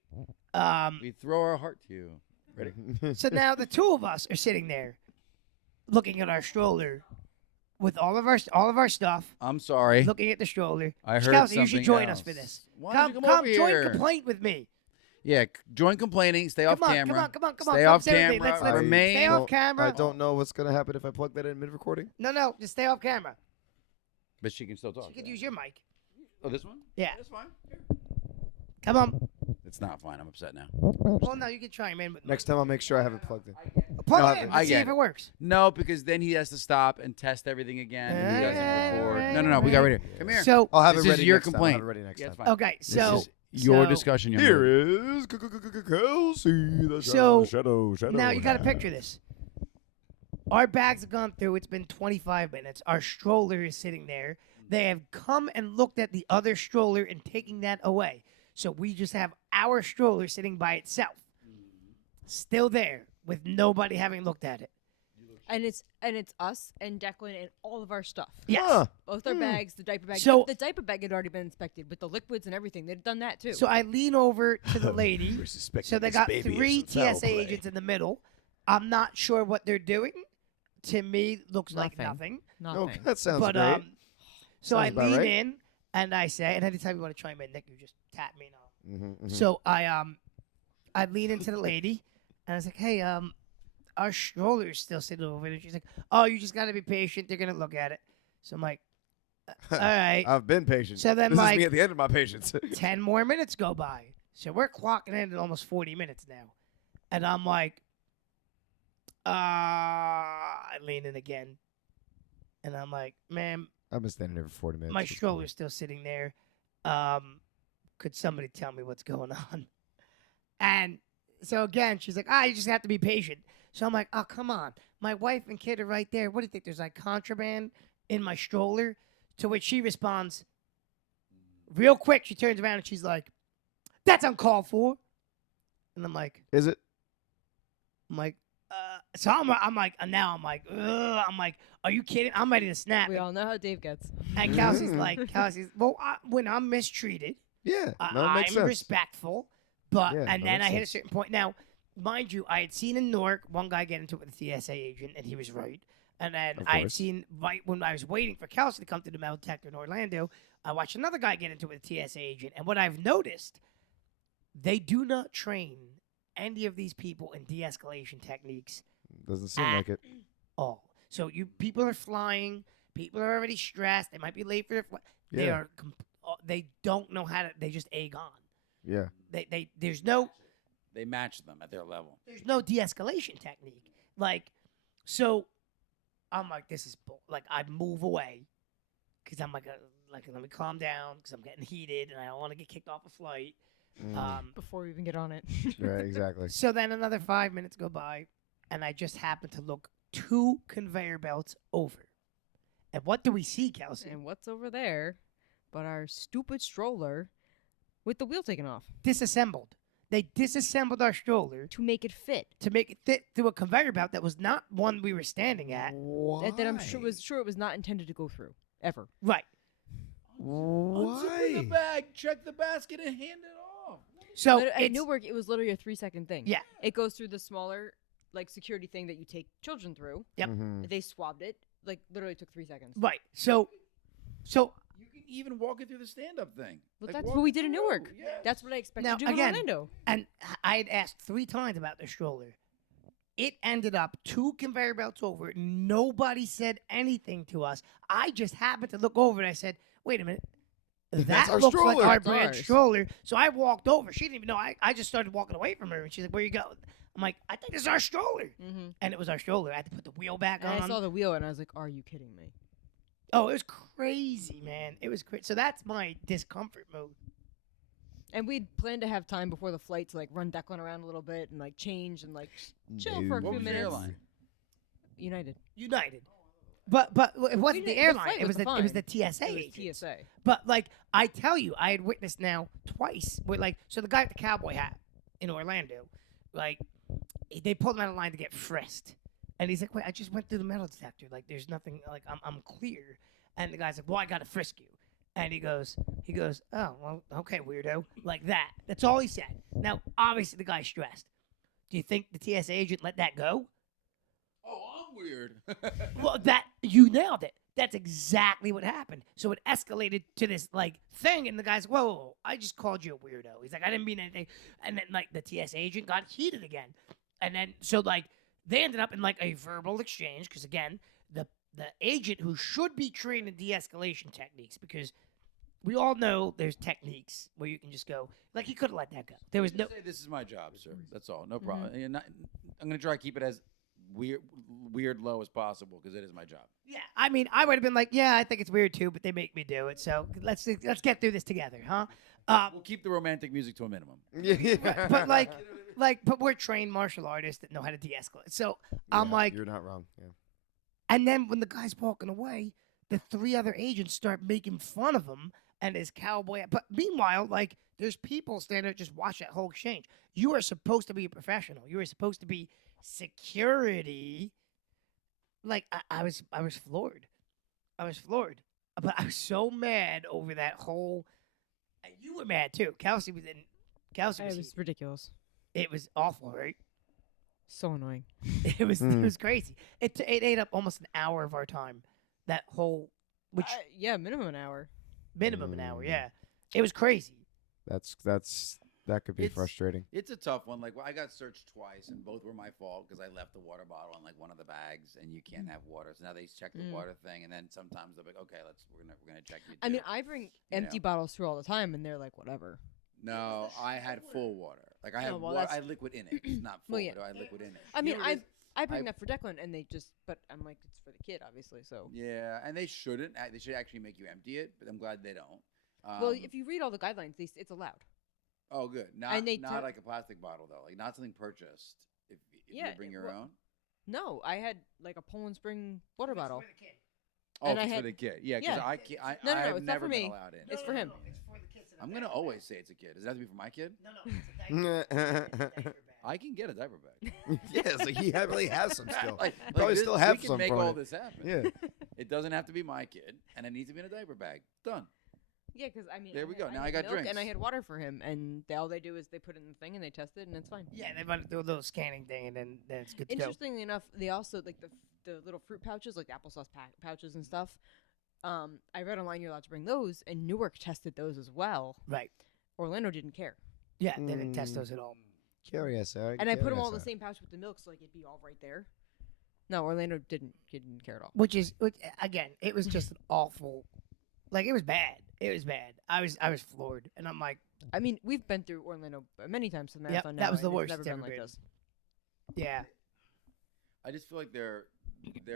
We throw our heart to you. Ready? So now the two of us are sitting there looking at our stroller with all of our stuff, I'm sorry. looking at the stroller. I heard Kelsey, you should something join else. us for this. Why don't you come over join here? complaint with me. Yeah, join complaining. Stay off Come on, camera. come on. Stay Come off say everything. camera. Let's Remain. stay off camera. I don't know what's gonna happen if I plug that in mid-recording. No, just stay off camera. But she can still talk. You could yeah. use your mic. Oh, this one? Yeah. That's fine. Come on. It's not fine. I'm upset now. Well, no, you can chime in. Next time I'll make sure I have it plugged in. Plug No, it in. I See get if it. it works. No, because then he has to stop and test everything again. And he doesn't record. Right, No. We got right here. Come here. So I'll have This it is ready. your next time. I'll complaint. have it ready next Yeah, it's time. fine. okay, This so is your so discussion. Young Here man. is Kelsey, the So, shadow. now you got to picture this. Our bags have gone through. It's been 25 minutes. Our stroller is sitting there. They have come and looked at the other stroller and taking that away. So we just have our stroller sitting by itself, still there, with nobody having looked at it. And it's us and Declan and all of our stuff. Yes. Huh. Both our bags, the diaper bag. So- the diaper bag had already been inspected with the liquids and everything. They'd done that too. So I lean over to the lady. We're suspecting So they this got baby 3 of some foul TSA play. agents in the middle. I'm not sure what they're doing. To me, looks like Nothing. nothing. Oh, Nothing. that sounds But great. so I Sounds about lean right. in and I say, and anytime you want to chime in, Nick, you just tap me. Mhm. So I lean into the lady and I was like, hey, our stroller is still sitting over there. She's like, oh, you just got to be patient. They're gonna look at it. So I'm like, all right. I've been patient. So then, this like- is me at the end of my patience. 10 more minutes go by. So we're clocking in at almost 40 minutes now. And I'm like, I lean in again. And I'm like, ma'am, I've been standing there for 40 minutes. my It's stroller's still sitting there. Could somebody tell me what's going on? And so again, she's like, you just have to be patient. So I'm like, oh, come on. My wife and kid are right there. What do you think? There's like contraband in my stroller? To which she responds, real quick, she turns around and she's like, that's uncalled for. And I'm like, Is it? so I'm like, ugh. I'm like, are you kidding? I'm ready to snap. We all know how Dave gets. And Kelsey's like, well, when I'm mistreated, Yeah. No, it I'm makes sense. respectful. But Yeah, and that then makes I hit a sense. certain point. Now, mind you, I had seen in Newark one guy get into it with a TSA agent, and he was right. And then Of I had course. seen right when I was waiting for Kelsey to come to the metal detector in Orlando, I watched another guy get into it with a TSA agent. And what I've noticed, they do not train any of these people in de-escalation techniques Doesn't seem Ah. like it. all. So people are flying. People are already stressed. They might be late for their flight. They Yeah. are. They don't know how to. They just egg on. Yeah. There's no They match them at their level. de-escalation technique. Like, so I'm like, this is like I'd move away because I'm like, let me calm down because I'm getting heated and I don't want to get kicked off a flight. Before we even get on it. Right, exactly. So then another 5 minutes go by, and I just happen to look 2 conveyor belts over. And what do we see, Kelsey? And what's over there but our stupid stroller with the wheel taken off Disassembled. They disassembled our stroller to make it fit. to make it fit through a conveyor belt that was not one we were standing at. Why? That I'm sure it was not intended to go through ever. Right. Unzip the Why? bag, check the basket, and hand it off. So At it's, Newark, it was literally a 3-second thing. Yeah. It goes through the smaller, like, security thing that you take children through. Yep. Mhm. They swabbed it. Like, literally took 3 seconds. right. So You can even walk it through the stand-up thing. But Like, that's walk what we it did in through, Newark. yeah. That's what I expected Now, to do again- in Orlando. and I had asked 3 times about the stroller. It ended up 2 conveyor belts over. Nobody said anything to us. I just happened to look over and I said, "Wait a minute, That's that our looks like stroller." our That's brand ours. stroller." So I walked over. She didn't even know. I just started walking away from her, and she's like, "Where you going?" I'm like, "I think this is our stroller," Mm-hmm. and it was our stroller. I had to put the wheel back And on. I saw the wheel, and I was like, "Are you kidding me?" Oh, it was crazy, man. It was crazy. So that's my discomfort mode. And we'd planned to have time before the flight to like run Declan around a little bit and like change and like chill for a What few was your minutes. airline? United. United. But it wasn't the The airline. flight It was was the fine. TSA It agent. was TSA. But like I tell you, I had witnessed now twice. Where like so the guy with the cowboy hat in Orlando, like they pulled him out of line to get frisked, and he's like, "Wait, I just went through the metal detector. Like there's nothing. Like I'm clear." And the guy's like, "Well, I gotta frisk you." And he goes, "Oh, well, okay, weirdo." Like that. That's all he said. Now, obviously, the guy's stressed. Do you think the TSA agent let that go? Oh, I'm weird. Well, you nailed it. That's exactly what happened. So it escalated to this like thing, and the guy's, "Whoa, whoa, whoa, I just called you a weirdo." He's like, "I didn't mean anything." And then like the TSA agent got heated again, and then so like they ended up in like a verbal exchange because again the agent who should be trained in de-escalation techniques because we all know there's techniques where you can just go like he could have let that go. There was no. Say, this is my job, sir. That's all. No problem. You're not, I'm gonna try to keep it as weird low as possible because it is my job. Yeah, I mean, I would have been like, yeah, I think it's weird too, but they make me do it. So let's get through this together, huh? We'll keep the romantic music to a minimum. Yeah. But but we're trained martial artists that know how to de-escalate. So I'm Yeah, like, you're not wrong. Yeah. and then when the guy's walking away, the three other agents start making fun of him and his cowboy. But meanwhile, like, there's people standing there just watch that whole exchange. You are supposed to be a professional. You are supposed to be security. Like I was floored. I was floored. But I was so mad over that whole. And you were mad too. Kelsey was in. Kelsey It was. was ridiculous. It was awful, right? So annoying. It was crazy. It ate up almost an hour of our time. That whole, which Yeah, minimum an hour. minimum an hour. Yeah, it was crazy. That could be It's- frustrating. It's a tough one. Like I got searched twice, and both were my fault because I left the water bottle on like one of the bags, and you can't have water. So now they check the water thing, and then sometimes they're like, "Okay, we're gonna check you." I mean, too." I bring You empty know. bottles through all the time, and they're like, whatever. No, I had full water. Like I had Oh, well, water, I that's- had liquid in it. It's not full, Well, yeah. but I had liquid in it. I You mean, know what it is? I bring I- that for Declan, and they just, but I'm like, it's for the kid, obviously. So, Yeah, and they shouldn't. They should actually make you empty it, but I'm glad they don't. well, if you read all the guidelines, it's allowed. Oh, good. Not and they not took- like a plastic bottle though. Like not something purchased. If Yeah, you bring your well, own. No, I had like a Poland Spring water bottle. Oh, and if I it's for had- the kid. Yeah, because yeah. I can't. No, I've it's not never for been me. allowed in. It's for him. It's for the kids. I'm gonna always say it's a kid. Does it have to be for my kid? No, it's a diaper bag. I can get a diaper bag. Yeah, so he really has some still. Like, Probably this- still have we can some make from all it. this happen. Yeah. It doesn't have to be my kid, and it needs to be in a diaper bag. Done. Yeah, because I mean, There we go. Now I had got milk drinks. and I had water for him, and all they do is they put it in the thing and they test it, and it's fine. Yeah, they run it through a little scanning thing, and then it's good to go. Interestingly enough, they also like the little fruit pouches, like the applesauce pouches and stuff. I read online you're allowed to bring those, and Newark tested those as well. Right. Orlando didn't care, Yeah, they didn't test those at all. Curious, Eric. and I put them all in the curious, same pouch with the milk, so like it'd be all right there. No, Orlando didn't care at all. Which again, it was just an awful. Like it was bad. It was bad. I was floored, and I'm like, I mean, we've been through Orlando many times to the marathon. that now, was the and worst It's it's never been ever like been. this. yeah, I just feel like they're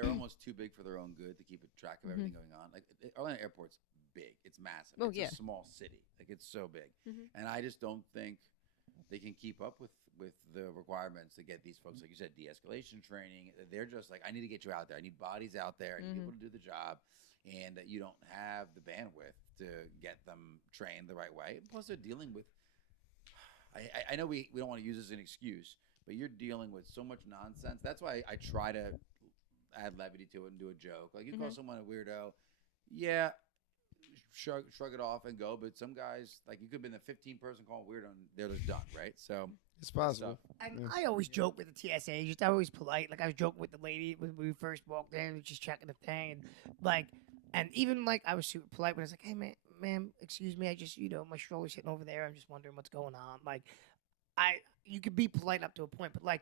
almost too big for their own good to keep a track of everything going on. Like Orlando Airport's big. It's massive. Oh, it's yeah. a small city. Like it's so big, Mhm. and I just don't think they can keep up with the requirements to get these folks, like you said, de-escalation training. They're just like, I need to get you out there. I need bodies out there. I need people to do the job, and that you don't have the bandwidth to get them trained the right way. Plus, they're dealing with. I know we don't want to use this as an excuse, but you're dealing with so much nonsense. That's why I try to add levity to it and do a joke. Like you call someone a weirdo, yeah, shrug it off and go. But some guys, like you could have been the 15-person call weirdo, and they're just done, right? So It's possible. and I always joke with the TSA agents. I'm always polite. Like I was joking with the lady when we first walked in, just checking the thing, and like, and even like I was super polite when I was like, "Hey, ma'am, excuse me, I just my stroller's sitting over there. I'm just wondering what's going on." Like, you could be polite up to a point, but like,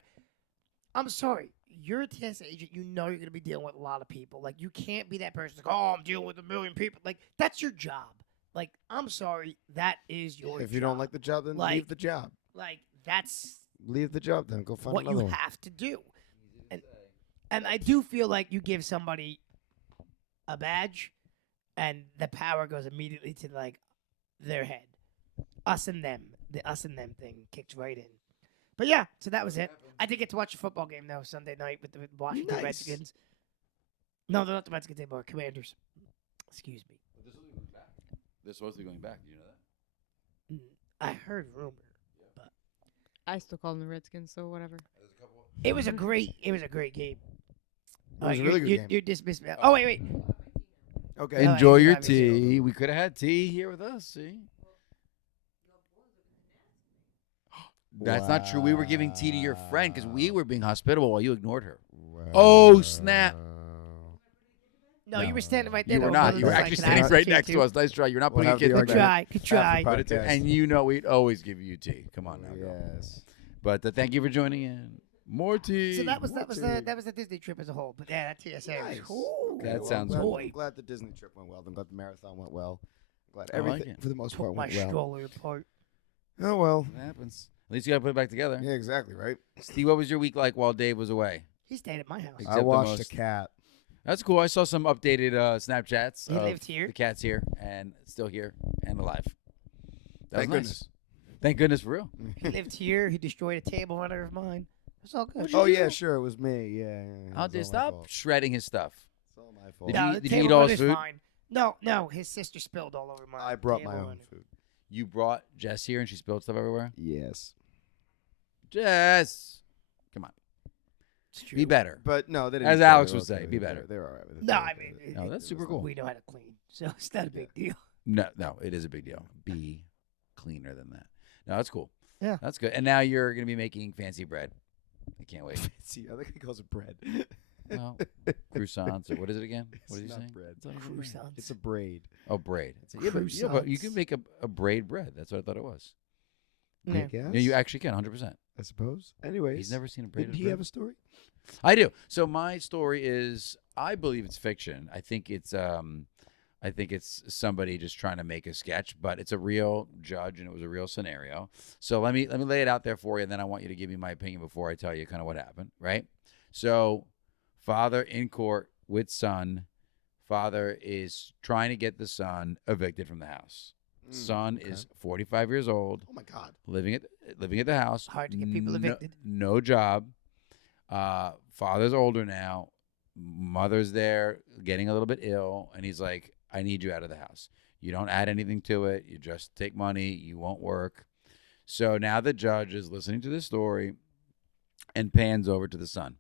I'm sorry, you're a TSA agent. You know you're gonna be dealing with a lot of people. Like, you can't be that person like, "Oh, I'm dealing with a million people." Like, that's your job. Like, I'm sorry, that is your. If you don't like the job, then Like, leave the job. like that's Leave the job, then go find what another you one. have to do. And I do feel like you give somebody a badge, and the power goes immediately to like their head. Us and them, the us and them thing kicks right in. But yeah, so that was it. I did get to watch a football game though Sunday night with the Washington Nice. Redskins. No, they're not the Mets anymore. Commanders. Excuse me. They're supposed to be going back. Do you know that? I heard rumor. I still call them the Redskins, so whatever. It was a great game. It was a you- really good you- game. You dismissed me. Oh wait. Okay. Oh, Enjoy yeah, your you got me too. tea. We could have had tea here with us. See. That's not true. We were giving tea to your friend because we were being hospitable while you ignored her. Oh, snap. No, you were standing right there. You were though, not. brother. You were Like, actually can I standing have right tea next too? to us. Nice try. You're not We'll putting a have kid the to Could bed. try. Could try. After But podcast. and you know we'd always give you tea. Come on now, girl. Yes. But thank you for joining in. More tea. So that was tea. the Disney trip as a whole. But yeah, that TSA Nice. was cool. That sounds I'm Boy. glad the Disney trip went well. I'm glad the marathon went well. I'm glad I like everything it. for the most part Took my went well. stroller apart. Oh well. It happens. At least you got to put it back together. Yeah, exactly right. Steve, what was your week like while Dave was away? He stayed at my house. Except I the watched most- a cat. That's cool. I saw some updated Snapchats. He of lived here. The cat's here and still here and alive. That Thank was nice. goodness. Thank goodness for real. He lived here. He destroyed a table runner of mine. It's all good. Oh yeah, sure, it was me. Yeah. How It's did all my stop fault. shredding his stuff? It's all my fault. Did No, you- the did you eat table all runner's his food? fine. No, his sister spilled all over mine. I brought my table own runner. food. You brought Jess here and she spilled stuff everywhere? Yes. Jess! Come on. It's true. Be better. But no, they didn't. As spill. Alex They're would say, okay. be better. They're all right with it. No, They're I okay. mean, No, that's super cool. we know how to clean, so it's not a big deal. No, it is a big deal. Be cleaner than that. No, that's cool. Yeah. That's good. And now you're going to be making fancy bread. I can't wait. See, I think he calls it bread. Well, croissants or what is it again? What It's are you not saying? bread. It's not even bread. Croissants. It's a braid. Oh, braid. Yeah, but you can Croissants. make a braid bread. That's what I thought it was. I Yeah. guess. Yeah, you actually can, 100%. I suppose. Anyways, He's never seen a braided Didn't he bread. have a story? I do. So my story is, I believe it's fiction. I think it's somebody just trying to make a sketch, but it's a real judge and it was a real scenario. So let me lay it out there for you, and then I want you to give me my opinion before I tell you kind of what happened. Right? So, father in court with son. Father is trying to get the son evicted from the house. Son okay. is 45 years old, Oh my God. living at the house. Hard to get people evicted. No job. Father's older now. Mother's there, getting a little bit ill, and he's like, I need you out of the house. You don't add anything to it. You just take money. You won't work. So now the judge is listening to this story and pans over to the son.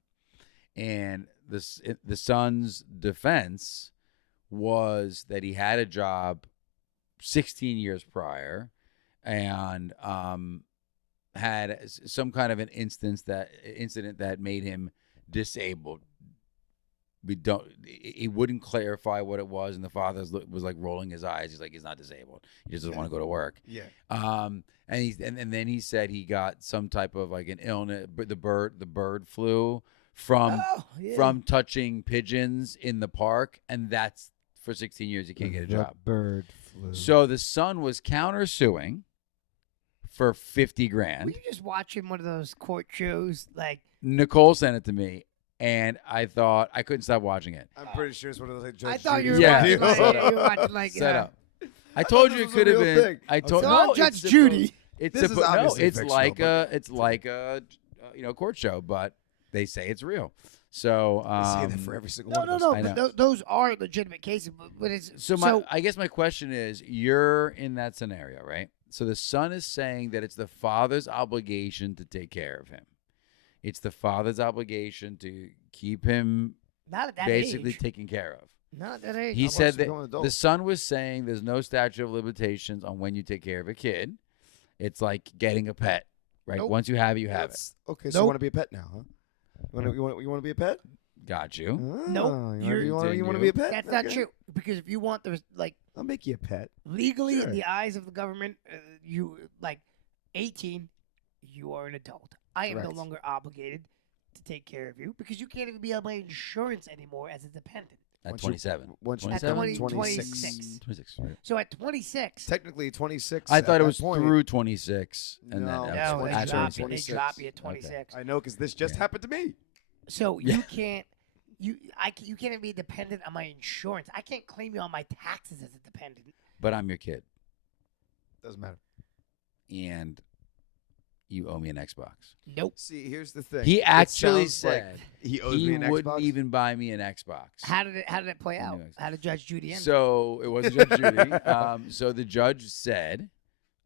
And the son's defense was that he had a job 16 years prior and had some kind of an incident that made him disabled. He wouldn't clarify what it was, and the father was like rolling his eyes. He's like, he's not disabled. He just doesn't want to go to work. Yeah. And then he said he got some type of like an illness, the bird flu from touching pigeons in the park, and that's for 16 years he can't get a job. Bird flu. So the son was countersuing for $50,000. Were you just watching one of those court shows? Like, Nicole sent it to me, and I thought I couldn't stop watching it. I'm pretty sure it's one of those like Judge I thought you were Judy Yeah. watching deals. like, you were watching like Set up. I thought told this you it was a could have real been. thing. I told So no, Judge it's Judy. It's This is obviously it's fictional, like but- it's like a court show, but they say it's real. So I say that for every single No, one no, of no. us. I But know. those are legitimate cases. But it's So I guess my question is, you're in that scenario, right? So the son is saying that it's the father's obligation to take care of him. It's the father's obligation to keep him not at that basically age. taken care of. Not at that age. He Almost said a that grown adult. the son was saying there's no statute of limitations on when you take care of a kid. It's like getting a pet, right? Nope. Once you have it, you have it. That's- Okay, so you Nope. want to be a pet now, huh? You want to be a pet? Got you. Nope, You want to Continue. be a pet? That's not Okay. true. Because if you want the like I'll make you a pet. legally Sure. in the eyes of the government, you like 18, you are an adult. I am no Correct. longer obligated to take care of you because you can't even be on my insurance anymore as a dependent. At Once you- 27. Once you- At 27? 26. 26. Right. So at 26, Technically 26. I at thought it that was point. through 26. And No, then no, that's they at drop 26. you. They drop you at Okay. 26. I know, because this just Yeah. happened to me. So Yeah. you can't. You can't even be dependent on my insurance. I can't claim you on my taxes as a dependent. But I'm your kid. Doesn't matter. And you owe me an Xbox. Nope. See, here's the thing. He It actually sounds like- said, He owes he me an wouldn't Xbox. even buy me an Xbox. How did it play He out? knew Xbox. How did Judge Judy end? So it wasn't Judge Judy. So the judge said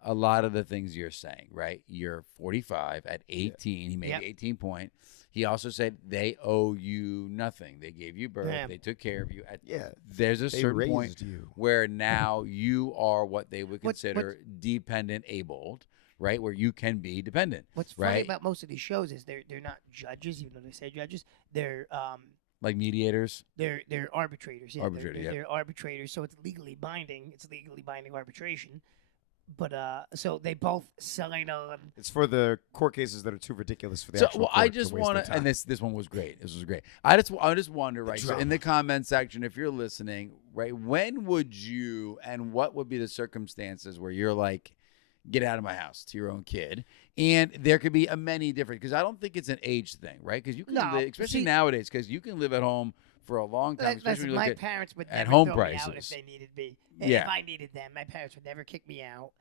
a lot of the things you're saying, right? You're 45 at 18. He made Yep. 18 point. He also said they owe you nothing. They gave you birth. Yeah. They took care of you. Yeah, There's a they certain raised point you. where now you are what they would What's- consider dependent abled, right? Where you can be dependent. What's funny right? about most of these shows is they're not judges, even though they say judges. They're Like mediators. they're arbitrators. Yeah, Arbitrator, they're, yeah. they're arbitrators, so it's legally binding. It's legally binding arbitration. But so they both sign on. It's for the court cases that are too ridiculous for the So actual well, court I to just waste want their to, time. and this one was great. This was great. I just wonder, right? So in the comment section, if you're listening, right, when would you and what would be the circumstances where you're like, get out of my house to your own kid? And there could be a many different, because I don't think it's an age thing, right? Because you can, No, live, especially see- nowadays, because you can live at home for a long time. Especially Listen, when you my look at parents would at never home throw me out if prices. they needed me. Yeah. If I needed them, my parents would never kick me out.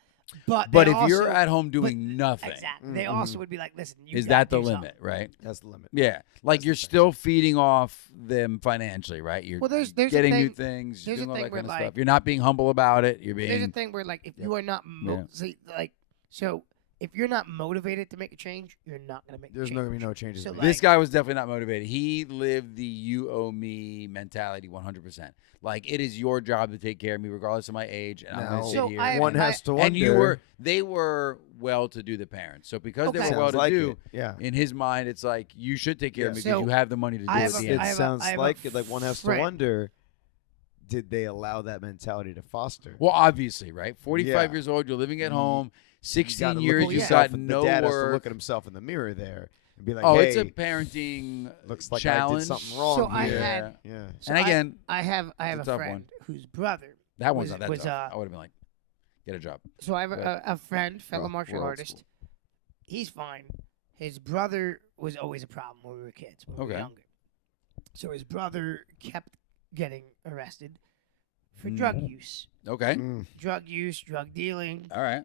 But But they if you're also- at home doing nothing, exactly, they also would be like, "Listen, you is gotta that the do limit, something. right? That's the limit. Yeah, like you're still feeding off them financially, right? You're Well, there's a getting new thing- things, there's a doing all thing that where, kind of like- stuff. You're not being humble about it. You're There's a being thing where, like, if you are not Yeah. see, like, so if you're not motivated to make a change, you're not gonna make. There's a not change. gonna be no changes. So, made. like- This guy was definitely not motivated. He lived the "you owe me" mentality 100%. Like, it is your job to take care of me, regardless of my age, and I'm Now, going to sit So here. I- one and, has to wonder. and they were well-to-do, the parents. So because they Okay. were Sounds like well-to-do, it. Yeah. in his mind, it's like you should take care of me Yeah. because So you have the money to do I it. have at a- the It end. I have a- sounds I have a like it. Like one has to friend. wonder. Did they allow that mentality to foster? Well, obviously, right? 45 Yeah. years old, you're living at home. You 16 gotta years, look at you've yourself, got and no the dad has to work. look at himself in the mirror there and be like, Oh, "Hey, it's a parenting looks like challenge. I did something wrong." So I here." had- yeah. So And again, I have it's a a tough friend one. whose brother. that one's was- not that was, tough. I would have been like, get a job. So I have Right. a friend, fellow We're martial old artist. school. He's fine. His brother was always a problem when we were kids, when we were Okay. younger. So his brother kept getting arrested for drug use, Okay. drug use, drug dealing. All right.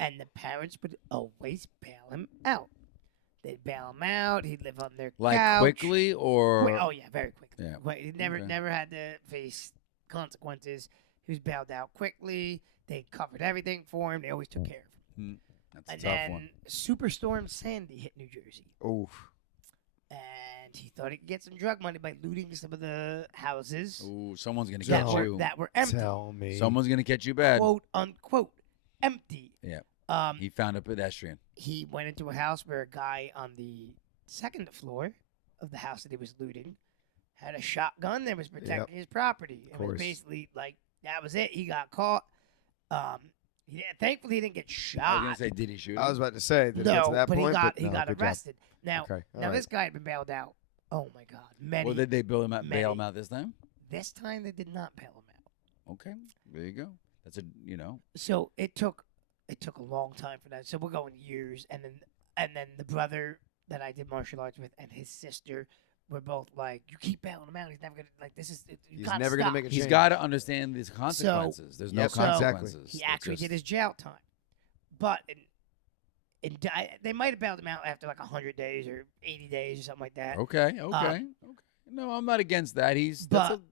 And the parents would always bail him out. They'd bail him out. He'd live on their Like couch. quickly or Oh yeah, very quickly. Yeah. He never Okay. never had to face consequences. He was bailed out quickly. They covered everything for him. They always took care of him. that's a And tough then one. Superstorm Sandy hit New Jersey, Oof. and he thought he could get some drug money by looting some of the houses Ooh, someone's gonna that catch were, you. that were empty, Tell me. Someone's gonna catch you bad. quote unquote, empty. Yeah. He He found a pedestrian. went into a house where a guy on the second floor of the house that he was looting had a shotgun that was protecting his property. It was course. basically like that was it. He got caught. Thankfully he didn't get I was shot. gonna say, did he shoot him? I was about to say, did it get No, to that but point? he no, got good job. arrested. Now, Okay, all now right. this guy had been bailed out. Oh my God, many. Well, did they bail him out many. this time? This time they did not bail him out. Okay. There you go. That's a So it took a long time for that. So we're going years, and then the brother that I did martial arts with and his sister were both like, "You keep bailing him out. He's never gonna like this is. You He's gotta never gonna stop." make a He's change. got to understand these consequences. There's no Yep, So, consequences. He They're actually just- did his jail time, but they might have bailed him out after like 100 days or 80 days or something like that. Okay. Okay. No, I'm not against that.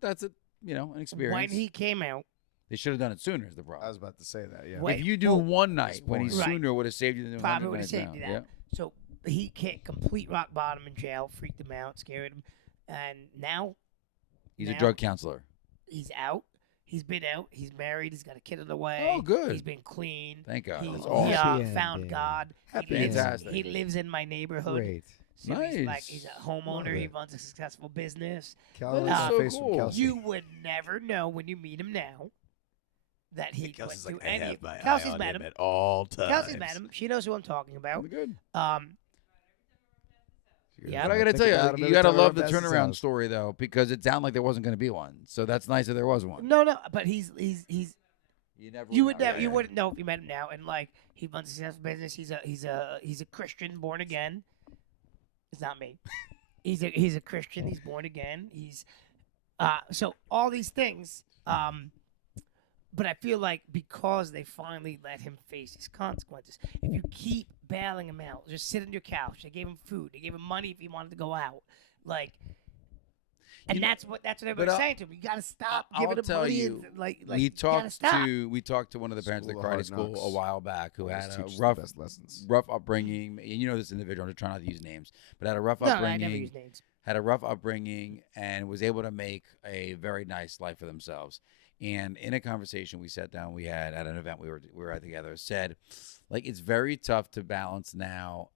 That's a an experience. When he came out, They should have done it sooner. Is the I problem. was about to say that. Yeah. Wait, If you do well, one night, when he's Right. sooner, would have saved you than doing probably 100 would have nights saved you now. that. So he hit complete rock bottom in jail, freaked him out, scared him, and now He's a Now- drug counselor. he's out. He's been out. He's married. He's got a kid on the way. Oh, good. He's been clean. Thank God. He, That's he, awesome. Happy found ending. God. Happy he, lives, Fantastic. he lives in my neighborhood. Great. So he's like Nice. he's a homeowner. He runs a successful business. Cal That is so face cool. from Kelsey. You would never know when you meet him now that he went Kelsey's through like, I any. have my Kelsey's eye on met him him. at all times. Kelsey's met him. She knows who I'm talking about. Really good. Yeah. But I got to Think tell about him you, every you got to time I love run the past his turnaround house. story though, because it sounded like there wasn't going to be one. So that's nice that there was one. No, but he's You never. you would know. never Yeah, you yeah. wouldn't know if you met him now, and like he runs a successful business. He's a Christian born again. It's not me. He's a Christian. He's born again. He's so all these things. But I feel like because they finally let him face his consequences, if you keep bailing him out. Just sit on your couch. They gave him food. They gave him money if he wanted to go out. Like, and that's what everybody's saying to him. You got to stop I'll giving him tell money. you, Like we you gotta talked stop. to one of the parents School that of cried at Hard school Knocks a while back who had always a teaches the rough best lessons. rough upbringing. And you know this individual. I'm just trying not to use names, but had a rough No, I upbringing. never use names. Had a rough upbringing and was able to make a very nice life for themselves. And in a conversation we sat down, we had at an event we were at together, said, like, it's very tough to balance now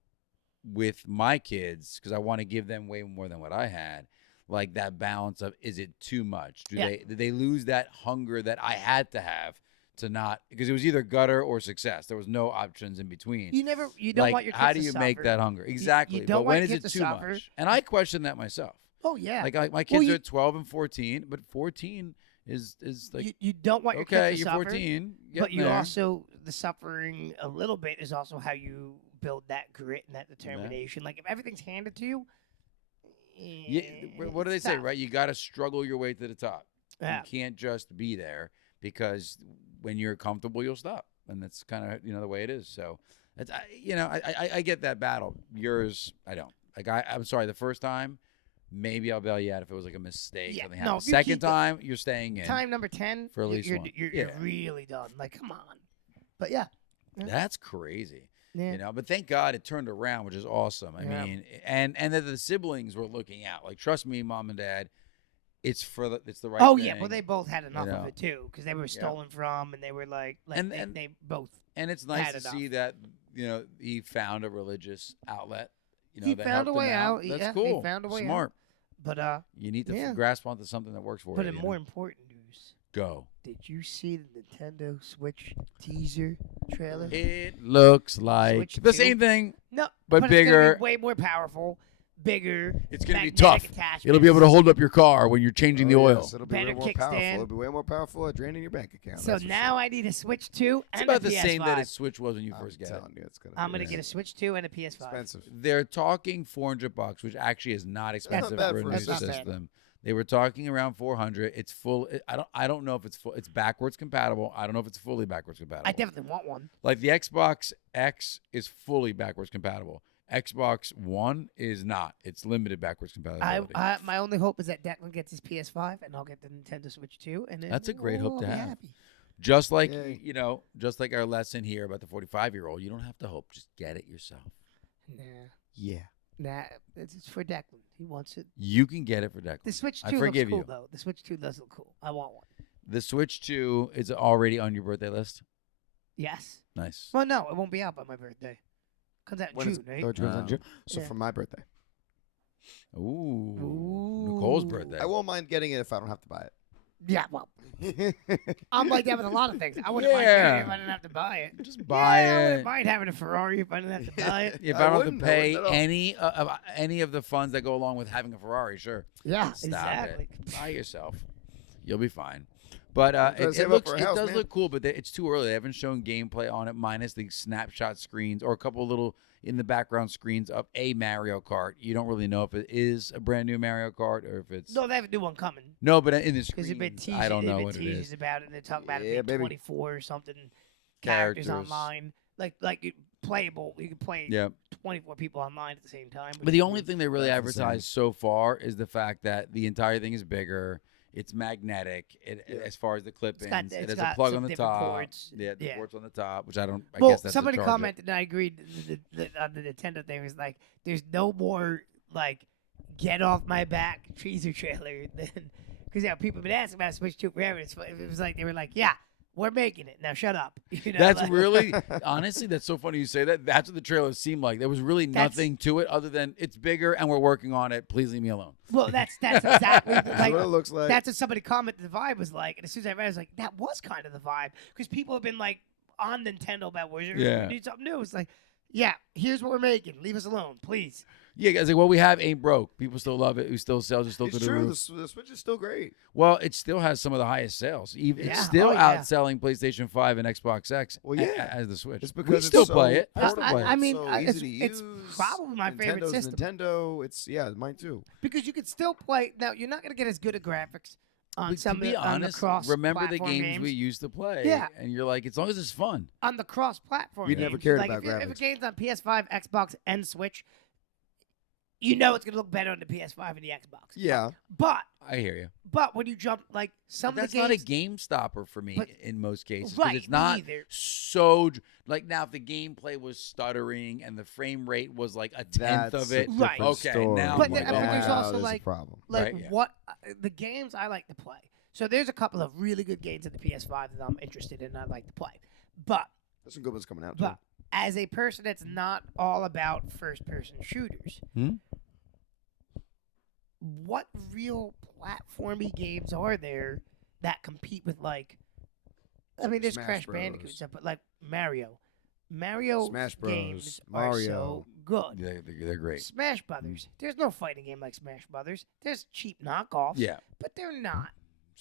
with my kids because I want to give them way more than what I had. Like that balance of, is it too much? Did they lose that hunger that I had to have to not, because it was either gutter or success. There was no options in between. You don't Like, want your kids how do to you suffer. make that hunger? Exactly. You don't but want when is kids it to too suffer. much? And I question that myself. Oh yeah. Like my kids are 12 and 14, but 14 is like, you don't want your okay, kids to you're suffer. 14, But you there. also, the suffering a little bit is also how you build that grit and that determination. Like if everything's handed to you, Yeah, what do they it's say, tough. right? You got to struggle your way to the top. Yeah. You can't just be there because when you're comfortable, you'll stop, and that's kind of the way it is. So, it's I get that battle. Yours, I don't. Like I'm sorry, the first time, maybe I'll bail you out if it was like a mistake. Yeah, something no, happened. if you Second keep the- time, you're staying in. Time number 10 For at least you're, one. you're, Yeah. you're really done. Like come on. But yeah. That's crazy. Yeah. But thank God it turned around, which is awesome. I Yeah. mean, and that the siblings were looking out. Like, trust me, mom and dad, it's the right Oh thing. yeah, well they both had enough know. of it too because they were stolen from and they were like And- they both. And it's nice had to enough. see that he found a religious outlet. He that found helped a him way out. That's Yeah, cool. he found a way out. Smart. But You need to Yeah. grasp onto something that works for but you. in you more know? important news, Go. did you see the Nintendo Switch teaser trailer? It looks like Switch the 2? same thing. No, but it's bigger. gonna be way more powerful, bigger. It's gonna be magnetic tough. attachments. It'll be able to hold up your car when you're changing the oil. Yes, it'll be Better way more powerful. kickstand. It'll be way more powerful at draining your bank account. So that's for now sure. I need a Switch 2 It's and about a the PS5. same that a Switch was when you I'm first get it. telling you, it's gonna. I'm be gonna get a Switch 2 and a PS5. expensive. They're talking $400, which actually is not expensive bad for a for new a system. That's not bad. system. They were talking around 400. It's full. I don't know if it's full. It's backwards compatible. I don't know if it's fully backwards compatible. I definitely want one. Like the Xbox X is fully backwards compatible. Xbox One is not. It's limited backwards compatibility. My only hope is that Declan gets his PS5 and I'll get the Nintendo Switch 2. And then That's a great hope we'll to be have. happy. Just like Yay. just like our lesson here about the 45-year-old, you don't have to hope. Just get it yourself. Yeah. Nah, it's for Declan. He wants it. You can get it for Declan. The Switch 2 I looks forgive cool you. though. The Switch 2 does look cool. I want one. The Switch 2 is already on your birthday list. Yes. Nice. Well, no, it won't be out by my birthday. Comes out in When is June, it? right? Oh, it depends on Oh. June. So Yeah. for my birthday, Ooh. Nicole's birthday. I won't mind getting it if I don't have to buy Yeah, well, it. I'm like that with a lot of things. I wouldn't mind Yeah. getting it if I didn't have to buy it. Just buy I it. wouldn't mind having a Ferrari if I didn't have to buy it. If I I don't have wouldn't, to I pay wouldn't at all. any of the funds that go along with having a Ferrari, sure. Yeah, Stop exactly. it. Buy yourself. You'll be fine. But gotta it save up looks for a it house, does man. look cool, but it's too early. They haven't shown gameplay on it, minus the snapshot screens or a couple little in the background screens of a Mario Kart. You don't really know if it is a brand new Mario Kart or if it's No, they have a new one coming. no. But in the Because they've been screens, teasing, I don't know they've what been it teasing is. about it, and they talk about Yeah, it being baby. 24 or something characters Characters. online. Like playable. You can play Yeah. 24 people online at the same time. But the only thing they really That's insane. advertised so far is the fact that the entire thing is bigger. It's magnetic. As far as the clip-ins, got- it it's has a got plug some on the different top. ports. Yeah, the Yeah. ports on the top, which I don't. I well, guess that's somebody to charge it. commented, and I agreed on the Nintendo thing. Was like, there's no more like get off my back teaser trailer than because people have been asking about Switch 2 forever. It was like they were like, yeah, we're making it now. Shut up. You know, That's like- really, honestly, that's so funny you say that. That's what the trailer seemed like. There was really That's- nothing to it other than it's bigger and we're working on it. Please leave me alone. Well, that's exactly That's like what it looks like. that's what somebody commented the vibe was like. And as soon as I read it, I was like, that was kind of the vibe. Because people have been like on Nintendo about we Yeah. need something new. It's like, yeah, here's what we're making. Leave us alone, please. Yeah, guys, like what we have ain't broke. People still love it. Who still sells it still It's to the true. roof. The Switch is still great. Well, it still has some of the highest sales. Even Yeah. it's still Oh, yeah. outselling PlayStation 5 and Xbox X. Well, yeah. As the Switch. It's we because still it's so play it. I portable. still play it. I mean, so it's- easy to it's use. probably my favorite Nintendo's system. Nintendo. It's mine too. Because you could still play. Now, you're not going to get as good at graphics on But some to be on the honest, cross remember the platform games we used to play. Yeah. And you're like, as long as it's fun. on the cross platform. We never games, cared like about if a graphics. game's on PS5, Xbox, and Switch, you know it's gonna look better on the PS5 and the Xbox. Yeah. But I hear you. when you jump like some But that's of the not a games, game stopper for me But- in most cases. 'Cause right? it's not me either. so like now if the gameplay was stuttering and the frame rate was like a tenth That's of it. a Right. different Okay, story. now But I'm then- like, I think there's oh, also, there's like- a problem. Like Right, yeah. what the games I like to play. So there's a couple of really good games in the PS5 that I'm interested in and I like to play. But There's some good ones coming out. But as a person that's not all about first-person shooters, Hmm? what real platformy games are there that compete with like? I mean, there's Smash Crash Bros. Bandicoot and stuff, but like Mario Smash Bros, games Mario. are so good. They're great. Smash Brothers. There's no fighting game like Smash Brothers. There's cheap knockoffs. Yeah. but they're not.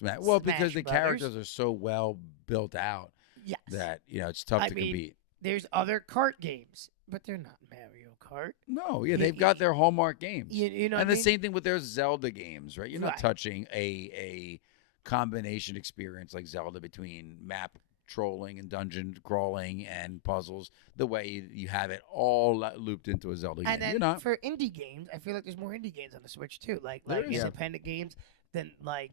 Well, because Smash the Brothers. characters are so well built out Yes. that it's tough I to mean, compete. There's other kart games, but they're not Mario Kart. No, yeah, y- they've got their hallmark games. You know and what I the mean? same thing with their Zelda games, right? You're not Right. touching a combination experience like Zelda between map trolling and dungeon crawling and puzzles the way you have it all looped into a Zelda game. And then You're not. for indie games, I feel like there's more indie games on the Switch too, like There is. Yeah. independent games than like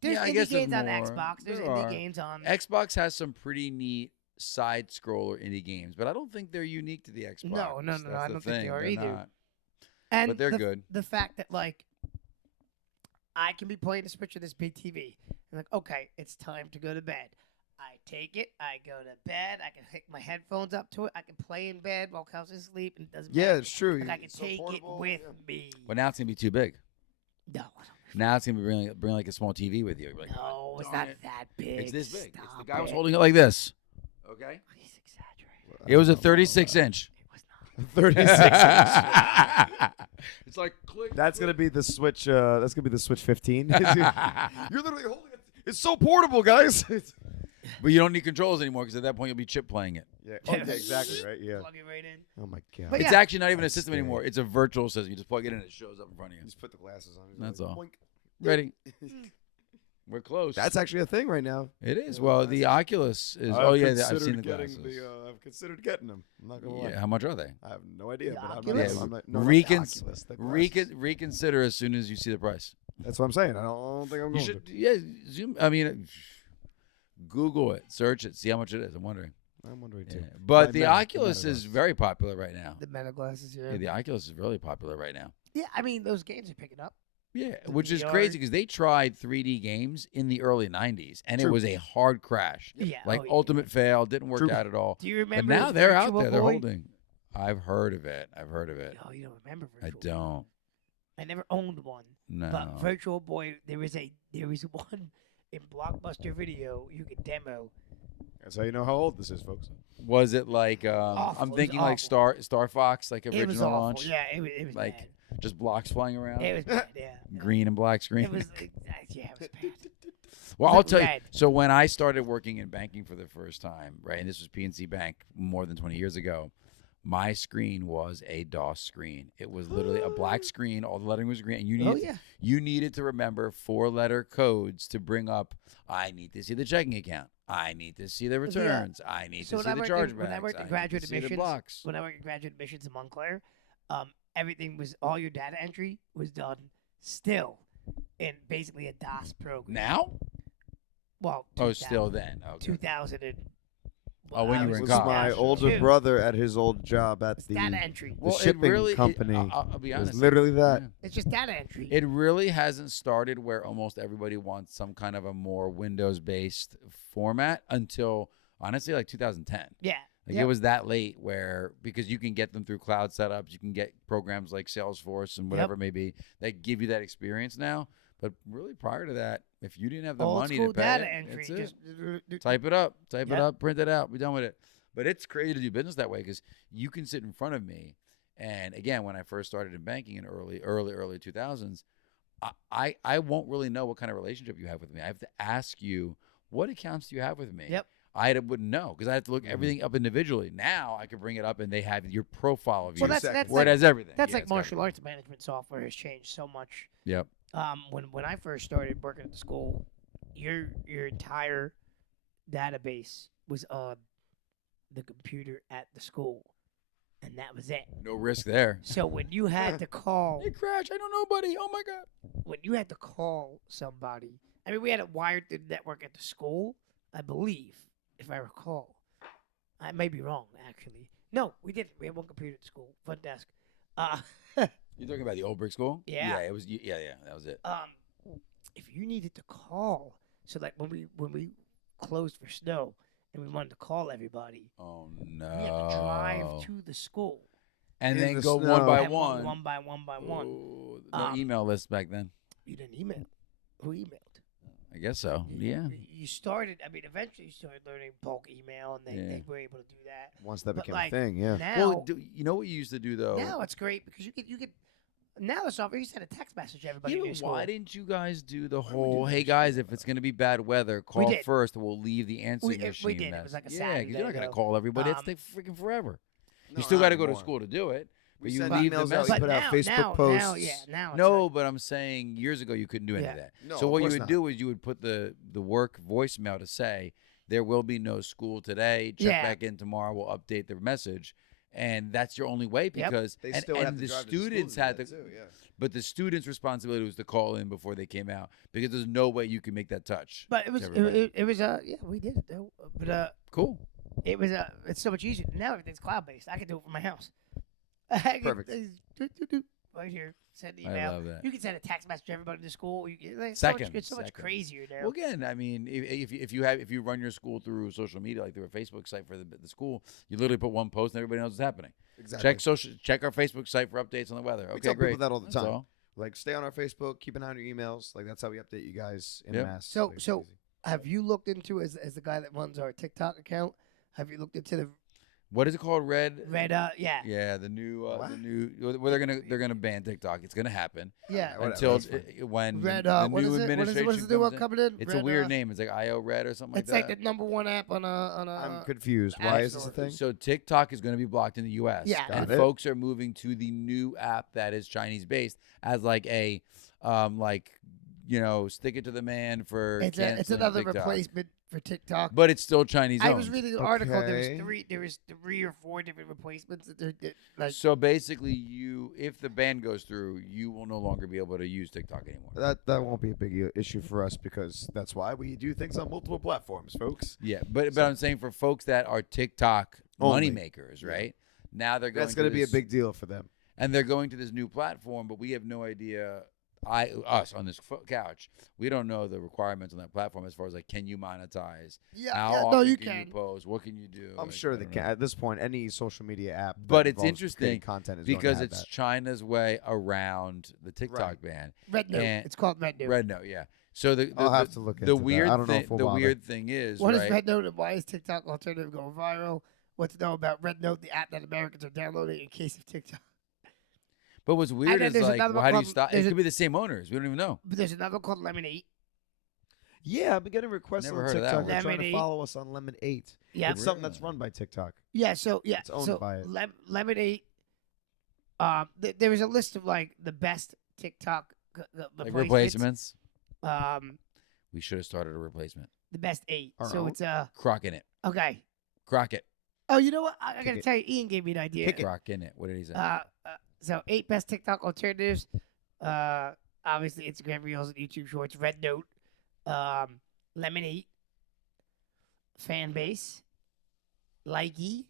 there's yeah, I indie guess games on more. Xbox. There's There indie are. games on. Xbox has some pretty neat side scroller indie games, but I don't think they're unique to the Xbox. No, That's I the don't think they thing. are They're either. not. And but they're the, good. The fact that like I can be playing the Switch with this big TV, and like okay, it's time to go to bed. I take it, I go to bed, I can hook my headphones up to it, I can play in bed while Kelsey's asleep, and it doesn't Yeah, matter. it's true. Like I can It's so take it portable, with yeah. me. But now it's gonna be too big. No, Now it's gonna be bring like a small TV with you. You're like, no, it's darn not it. that big. It's this big. It's the Stop guy was it. holding it like this. Okay. He's exaggerating. It was a 36 inch. It was not. 36 inch. It's like click. That's gonna be the Switch. That's gonna be the Switch 15. You're literally holding it. It's so portable, guys. But you don't need controls anymore because at that point you'll be chip playing it. Yeah. Okay, exactly. Right. Yeah. Plug it right in. Oh my god. But It's yeah. actually not even a That's system scary. anymore. It's a virtual system. You just plug it in and it shows up in front of you. Just put the glasses on. That's all. Boink. Ready? We're close. That's actually a thing right now. It is. Yeah, Well, that's- the Oculus is. I've Oh yeah, I've considered seen the getting glasses. I've considered getting them. I'm not gonna lie. Yeah, how much are they? I have no idea. The But Oculus? I'm not, no, not Recon- the Oculus, the glasses. Reconsider as soon as you see the price. That's what I'm saying. I don't think I'm You going should. to. Yeah, zoom. I mean, Google it, search it, see how much it is. I'm wondering. I'm wondering Yeah. too. But The the Meta- Oculus the is Meta very popular right now. The meta glasses, Yeah, the Oculus is really popular right now. Yeah, I mean those games are picking up. Yeah, The which is VR. crazy because they tried 3D games in the early 90s and it True. was a hard crash. Yeah, Like oh, yeah. ultimate fail, didn't work True. out at all. Do you But remember? now they're out Virtual there, they're Boy? holding. I've heard of it. I've heard of it. No, you don't remember. I Virtual Boy. don't. I never owned one. No. But Virtual Boy, there was one in Blockbuster Video you could demo. That's how you know how old this is, folks. Was it like Awful. I'm It was thinking like awful. Star Fox, like It was original awful. launch? Yeah, it was Like bad. just blocks flying around? It was bad. Yeah. Green and black screen. It was. Yeah, it was bad. Well, It I'll was tell you. bad. So when I started working in banking for the first time, right, and this was PNC Bank more than 20 years ago, my screen was a DOS screen. It was literally a black screen. All the lettering was green. And Oh yeah. you needed to remember 4-letter codes to bring up. I need to see the checking account. I need to see the returns. I need So to see when the I chargebacks. worked in- when I worked in need graduate to see the admissions, blocks. When I worked at graduate admissions in Montclair, everything was all your data entry was done still in basically a DOS program. Now? Well, Oh, still then. Okay. 2000 and. Oh, when I you were It in was college. my Gotcha. older Two. brother at his old job at the Data entry. Well, it shipping really- company. I'll be It was honest. literally that. Yeah. It's just data entry. It really hasn't started where almost everybody wants some kind of a more Windows-based format until honestly like 2010. yeah. Like Yep. it was that late where because you can get them through cloud setups, you can get programs like Salesforce and whatever it may be that give you that experience now. But really prior to that, if you didn't have the Old money school to pay, data it, entry. that's it. Just Type it up, Yep. print it out, be done with it. But it's crazy to do business that way because you can sit in front of me. And again, when I first started in banking in early 2000s, I won't really know what kind of relationship you have with me. I have to ask you, what accounts do you have with me? Yep. I wouldn't know because I have to look everything up individually. Now I can bring it up and they have your profile of you. Well, that's where it like has everything. that's Yeah, like it's got martial everything. arts management software has changed so much. Yep. When I first started working at the school, your entire database was on the computer at the school, and that was it. No risk there. So when you had to call, Hey, Crash, I don't know, buddy. Oh my God. when you had to call somebody, I mean, we had it wired through the network at the school, I believe, if I recall. I may be wrong, actually. No, we didn't. We had one computer at the school, front desk. You're talking about the old brick school? Yeah. Yeah, it was. Yeah, that was it. If you needed to call, so like when we closed for snow and we wanted to call everybody, Oh we had to drive to the school. and In then the go snow. one by And one. one by one by one. Ooh, no email list back then. You didn't email. Who emailed? I guess so. Yeah. You started. I mean, eventually you started learning bulk email, and they, Yeah. they were able to do that. Once that But, became like, a thing, yeah. Now, Well, you know what you used to do though? now it's great because you could. Now it's off. You send a text message to everybody. Yeah, in but your school. why didn't you guys do the Why would we do whole, that hey in guys, school? if it's going to be bad weather, call did. first, we'll leave the answering we machine. did. It mess. was like a Yeah, Saturday, because you're not going to though. call everybody. It's Um, take freaking forever. No, You still not got to go to anymore. school to do it, We but you send leave the emails out, message. you But put out now, Facebook now, posts. Now, yeah, now it's No, like, but I'm saying years ago you couldn't do any of Yeah. that. No, so of what you course would not. do is you would put the work voicemail to say there will be no school today. Check Yeah. back in tomorrow. We'll update the message, and that's your only way because They and, still and have to the drive to school students to do had that to. too, yeah. But the students' responsibility was to call in before they came out because there's no way you can make that touch. but it was to everybody. it was yeah, we did it though. But Cool. it was it's so much easier now. Everything's cloud based. I can do it from my house. I can, Perfect. right here. Send an I email. love that. You can send a text message to everybody in the school. You can, it's Seconds, so much seconds. crazier now. Well, again, I mean, if you run your school through social media, like through a Facebook site for the school, you literally put one post and everybody knows what's happening. Exactly. Check our Facebook site for updates on the weather. We Okay, tell great. people that all the That's time. all. Like, stay on our Facebook, keep an eye on your emails. Like, that's how we update you guys in Yep. mass. So- Like, it's so- easy. Have you looked into as the guy that runs our TikTok account? Have you looked into the What is it called? Red. red? Yeah, Yeah, the new What? where they're gonna ban TikTok. It's gonna happen yeah. Whatever, until that's fine. when Red. the What new is it? administration What is the new one comes in. coming in? It's Red, a weird name. It's like IO Red or something It's like like that. the number one app on a. I'm confused. App Why is this a Store. thing? So TikTok is going to be blocked in the U.S. Yeah. and Got it. folks are moving to the new app that is Chinese based as like a stick it to the man for It's canceling another TikTok. replacement for TikTok. But it's still Chinese I owned. was reading an article. Okay. There was three or four different replacements that they're like. So basically, if the ban goes through, you will no longer be able to use TikTok anymore. That won't be a big issue for us because that's why we do things on multiple platforms, folks. Yeah, but So- I'm saying for folks that are TikTok Only. money makers, right? Now they're going. That's going to be a this- big deal for them. and they're going to this new platform, but we have no idea. Us on this couch, we don't know the requirements on that platform as far as like, can you monetize? How often no, you can can. you post? What can you do? I'm Like, sure I they don't can. know. At this point, any social media app. that But it's involves interesting creating content is going to because have it's that. China's way around the TikTok Right. ban. Red Note. and- It's called Red Note. Red Note, yeah. So I'll have to look the into that. weird I don't know thing. if we'll The bother. weird thing is, What is right? Red Note and why is TikTok alternative going viral? What to know about Red Note, the app that Americans are downloading in case of TikTok? But what's weird then is there's like, another well, one how do you called- stop? It there's could a- be the same owners. We don't even know. But there's another called Lemonade. Yeah, I've been getting requests Never on heard of that TikTok. one. They're trying to Lemonade. follow us on Lemon 8. Yeah, It's something that's Really? run by TikTok. yeah. So It's owned by it. Lemonade. There was a list of like the best TikTok Like replacements. Um, We should have started a replacement. the best 8. Our So own? it's Croc in it. okay. Crockett. Oh, you know what? I Kick gotta it. tell you, Ian gave me an idea. Kick it. Croc in it. What did he say? So 8 best TikTok alternatives. Obviously Instagram Reels and YouTube Shorts. Red Note, Lemonade, Fan Base, Likey,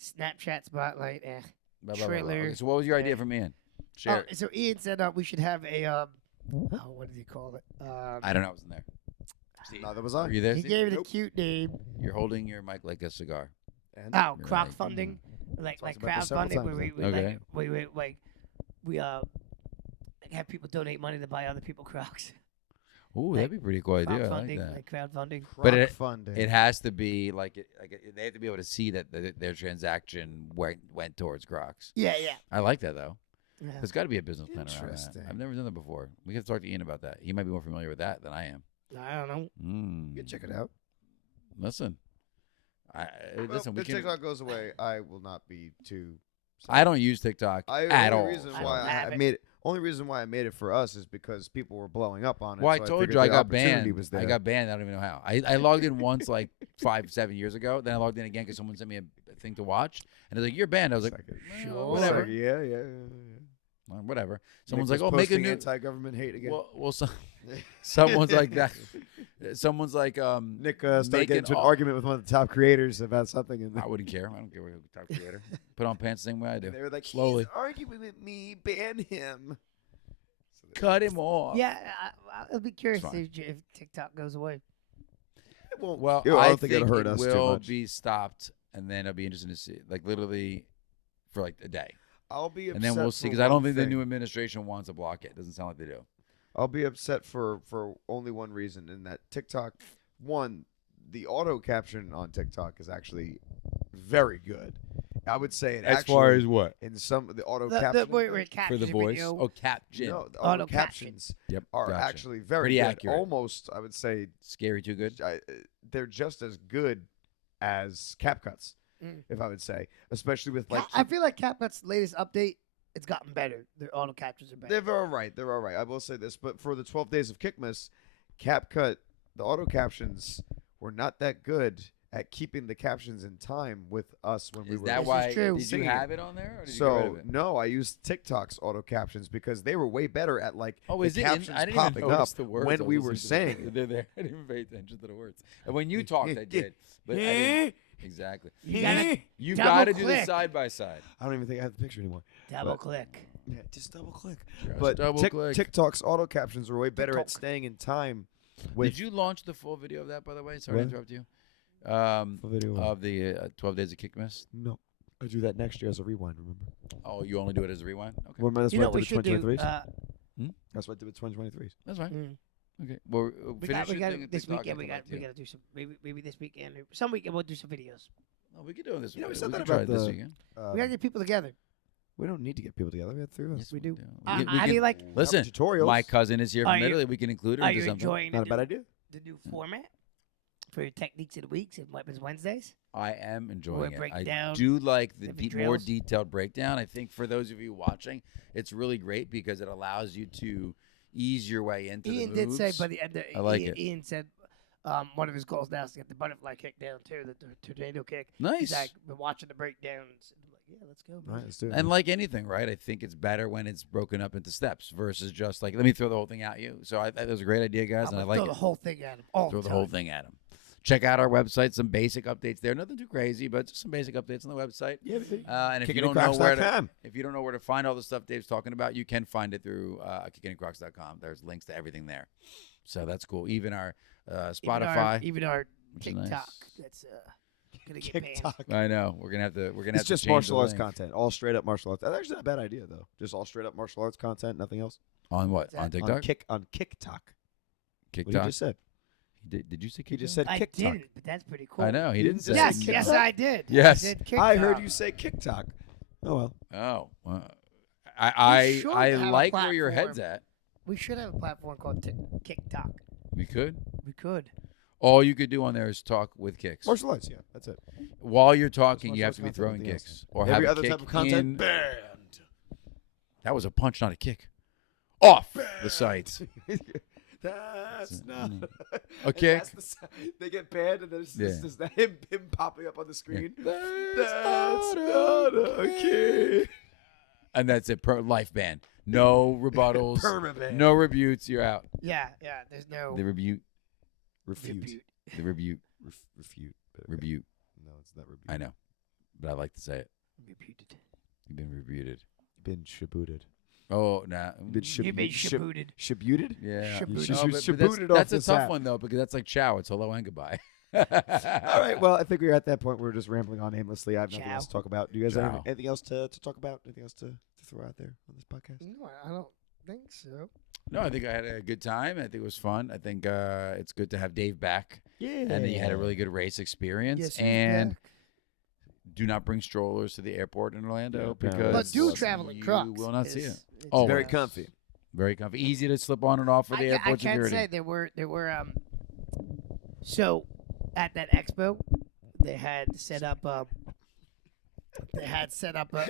Snapchat Spotlight. Blah, blah, blah, blah. Trailer. Okay, so what was your idea Yeah. from Ian? Share it. So Ian said we should have a what did he call it? I don't know. I wasn't there. Steve, Neither was Are I. you there? He Steve? gave it a Nope. cute name. You're holding your mic like a cigar. And Oh, You're Croc like, funding, like Talked about this crowdfunding, several where we, times we Okay. we have people donate money to buy other people Crocs. Ooh, that'd be a pretty cool idea. I like Crowdfunding, that. like crowdfunding. But it- funding. It has to be they have to be able to see that their transaction went towards Crocs. Yeah, yeah. I like that though. yeah. There's got to be a business plan around that. Interesting. I've never done that before. We have to talk to Ian about that. He might be more familiar with that than I am. I don't know. Mm. You can check it out. Listen, listen. Well, We if can. TikTok goes away, I will not be too. I don't use TikTok I at the all. only reason I why don't I have it. made it Only reason why I made it for us is because people were blowing up on it. Well, I so told figured you I the got opportunity banned. Was I there. got banned. I don't even know how. I logged in once, like 5-7 years ago. Then I logged in again because someone sent me a thing to watch, and I was like, "You're banned." I was like, Sure. whatever. Yeah. Whatever. Someone's Nick like, was "Oh, make a posting new." anti-government hate again. Well, someone's like that. Someone's like, Nick started make getting an into an au- argument with one of the top creators about something, and I wouldn't care. I don't care what top creator. Put on pants the same way I do. they were like, Slowly. "He's arguing with me. Ban him." So they- Cut him off. Yeah, I'll be curious fine. if TikTok goes away. It won't. Well, I I don't think it'll hurt it us too will much. be stopped, and then it'll be interesting to see, like literally, for like a day, I'll be upset. and then we'll see. for Because I don't one think the thing. new administration wants to block it. Doesn't sound like they do. I'll be upset for only one reason, in that TikTok, one, the auto caption on TikTok is actually very good. I would say it actually what in some of the auto The, caption where it for captures the a voice? video. Oh, caption. no, the Auto auto caption. captions Yep. are gotcha. actually very Pretty good. accurate. Almost, I would say, Scary too good. they're just as good as CapCuts, Mm. if I would say, especially with like I feel like CapCut's latest update, it's gotten better. Their auto captures are better. they're all right. They're all right. I will say this, but for the 12 days of Kickmas, CapCut, the auto captions were not that good at keeping the captions in time with us when we Is were. that This is why? true. Did you Singing have it. it on there? Or did you get rid So of it? no, I used TikTok's auto captions because they were way better at like Oh, the is it? captions I didn't popping even notice up the words. when I was we were listening to saying the- it. They're there. I didn't even pay attention to the words. And when you talked, I did. But I didn't. Exactly. You gotta You double got to do the click. side by side. I don't even think I have the picture anymore. double but- click. Yeah, just double click. Just But double click. TikTok's auto captions are way better at TikTok. staying in time. With Did you launch the full video of that, by the way? Sorry What? to interrupt you. the video? Of the 12 days of Kickmas. No, I do that next year as a rewind. Remember? Oh, you only do it as a rewind? Okay. Well, that's You what know I what we did with should do? 2023s. That's what I did with 2023s. That's fine. Mm. Okay. Well, We finish got your thing at this TikTok, weekend. I'll We come got back to you. to do some maybe this weekend or some weekend we'll do some videos. Oh, we could do it this You know, we weekend. said that could try about it this the- weekend. We gotta get people together. We don't need to get people together. We have three of us. Yes, we do. We How can- do you like? Listen, tutorials. my cousin is here Are from you- Italy. We can include her Are into you something. enjoying Not a the bad new, idea. the new format for your techniques of the weeks and weapons Wednesdays? I am enjoying it. break I down do like the different more drills. detailed breakdown. I think for those of you watching, it's really great because it allows you to ease your way into Ian the did moves. say by the end. I like Ian, it. Ian said one of his goals now is to get the butterfly kick down too, the tornado kick. Nice. He's like, been watching the breakdowns. I'm like, yeah, let's go. All man. right, let's do it. And like anything, right? I think it's better when it's broken up into steps versus just like, let me throw the whole thing at you. So I that was a great idea, guys, I'm and I gonna like throw it. the whole thing at him. All Throw the the whole time. thing at them. Check out our website. Some basic updates there. Nothing too crazy, but just some basic updates on the website. Yeah, And if you don't know where to, KickinandCrocs.com. if you don't know where to find all the stuff Dave's talking about, you can find it through kickinandcrocs.com. There's links to everything there. So that's cool. Even our Spotify. even our which is TikTok. nice. That's gonna get banned. TikTok. I know. We're gonna have to. It's just change martial the arts link. content, all straight up martial arts. That's actually not a bad idea though. Just all straight up martial arts content, nothing else. On what? What's On that? TikTok. On TikTok. What he TikTok. just said. Did you say He TikTok? just said I TikTok. didn't, but that's pretty cool. I know. He You didn't didn't say. just Yes, say yes, TikTok? I did. Yes. I, did I heard TikTok. you say TikTok. Oh well. Oh. We I should I have a like where your head's platform. at. We should have a platform called TikTok. We could. We could. All you could do on there is talk with kicks. Martial arts, yeah, that's it. While you're talking, martial you have arts to be content, throwing nothing else. kicks or Every have a other kick type of content in. banned. That was a punch, not a kick. Off the site. That's not A and kick. that's the si- they get banned, and then it's Yeah. just him popping up on the screen. That's That's not a kick. And that's it. Life ban. No rebuttals. Perma ban. No rebutes. You're out. Yeah, yeah. There's no The rebuke. Refute. The rebuke. Refute. Rebuke. No, it's not rebuke. I know, but I like to say it. reputed. You've been rebuted. Been shabooted. Oh, nah. Been You've been shabooted. Shabooted? Yeah. Shabooted. You No, should but shabooted that's off a this tough app. one though because that's like ciao. It's hello and goodbye. All right. Well, I think we're at that point. We're just rambling on aimlessly. I have nothing Ciao. else to talk about. Do you guys have Ciao. anything else to talk about? Anything else to throw out there on this podcast? No, I don't think so. No, I think I had a good time. I think it was fun. I think it's good to have Dave back, Yeah. and that you had a really good race experience. Yes, he's and back. do not bring strollers to the airport in Orlando Yeah, because But do you travel in Crocs. will not see it. It's, Oh, Very uh, comfy. Very comfy, easy to slip on and off for the I airport can't security. say there were so at that expo they had set up they had set up a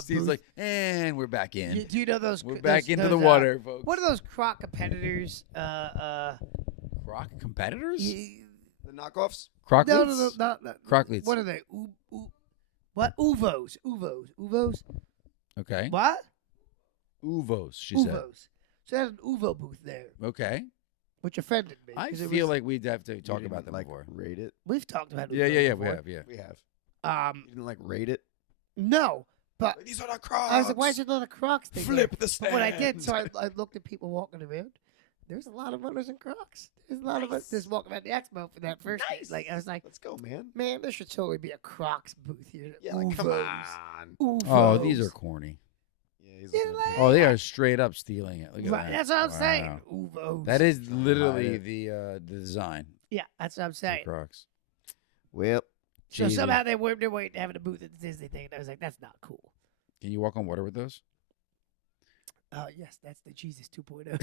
Steve's booth. like, and we're back in. Do you know those? We're those- back into the those, water, folks. What are those Croc competitors? Croc competitors? The knockoffs. Croc No, leads? no. Croc leads. What are they? What? Uvos. Okay. What? Uvos, she said. Uvos. So there's an Uvo booth there, Okay. which offended me. I 'cause it feel was- like we'd have to talk You about didn't, them like, before. Rate it. we've talked about Yeah, Uvos yeah, we before. have, yeah. We have. Um, You didn't like rate it. no, but These are the Crocs. I was like, why is there not a Crocs thing? there? Flip the But stand. what I did, so I looked at people walking around. There's a lot of runners in Crocs. There's a lot of us just walking around the expo for that first day. Like I was like, Let's go, man. man, there should totally be a Crocs booth here. Yeah, like, come Uvos. on. Uvos. Oh, these are corny. Yeah, he's Yeah, looking like- at Oh, they are straight up stealing it. Look at Right, that. that's what I'm Wow. saying. Uvos. That is literally it. the design Yeah, that's what I'm of saying. Crocs. Well, So Cheesy. somehow they wormed their way into having a booth at the Disney thing. And I was like, that's not cool. Can you walk on water with those? Yes, that's the Jesus 2.0.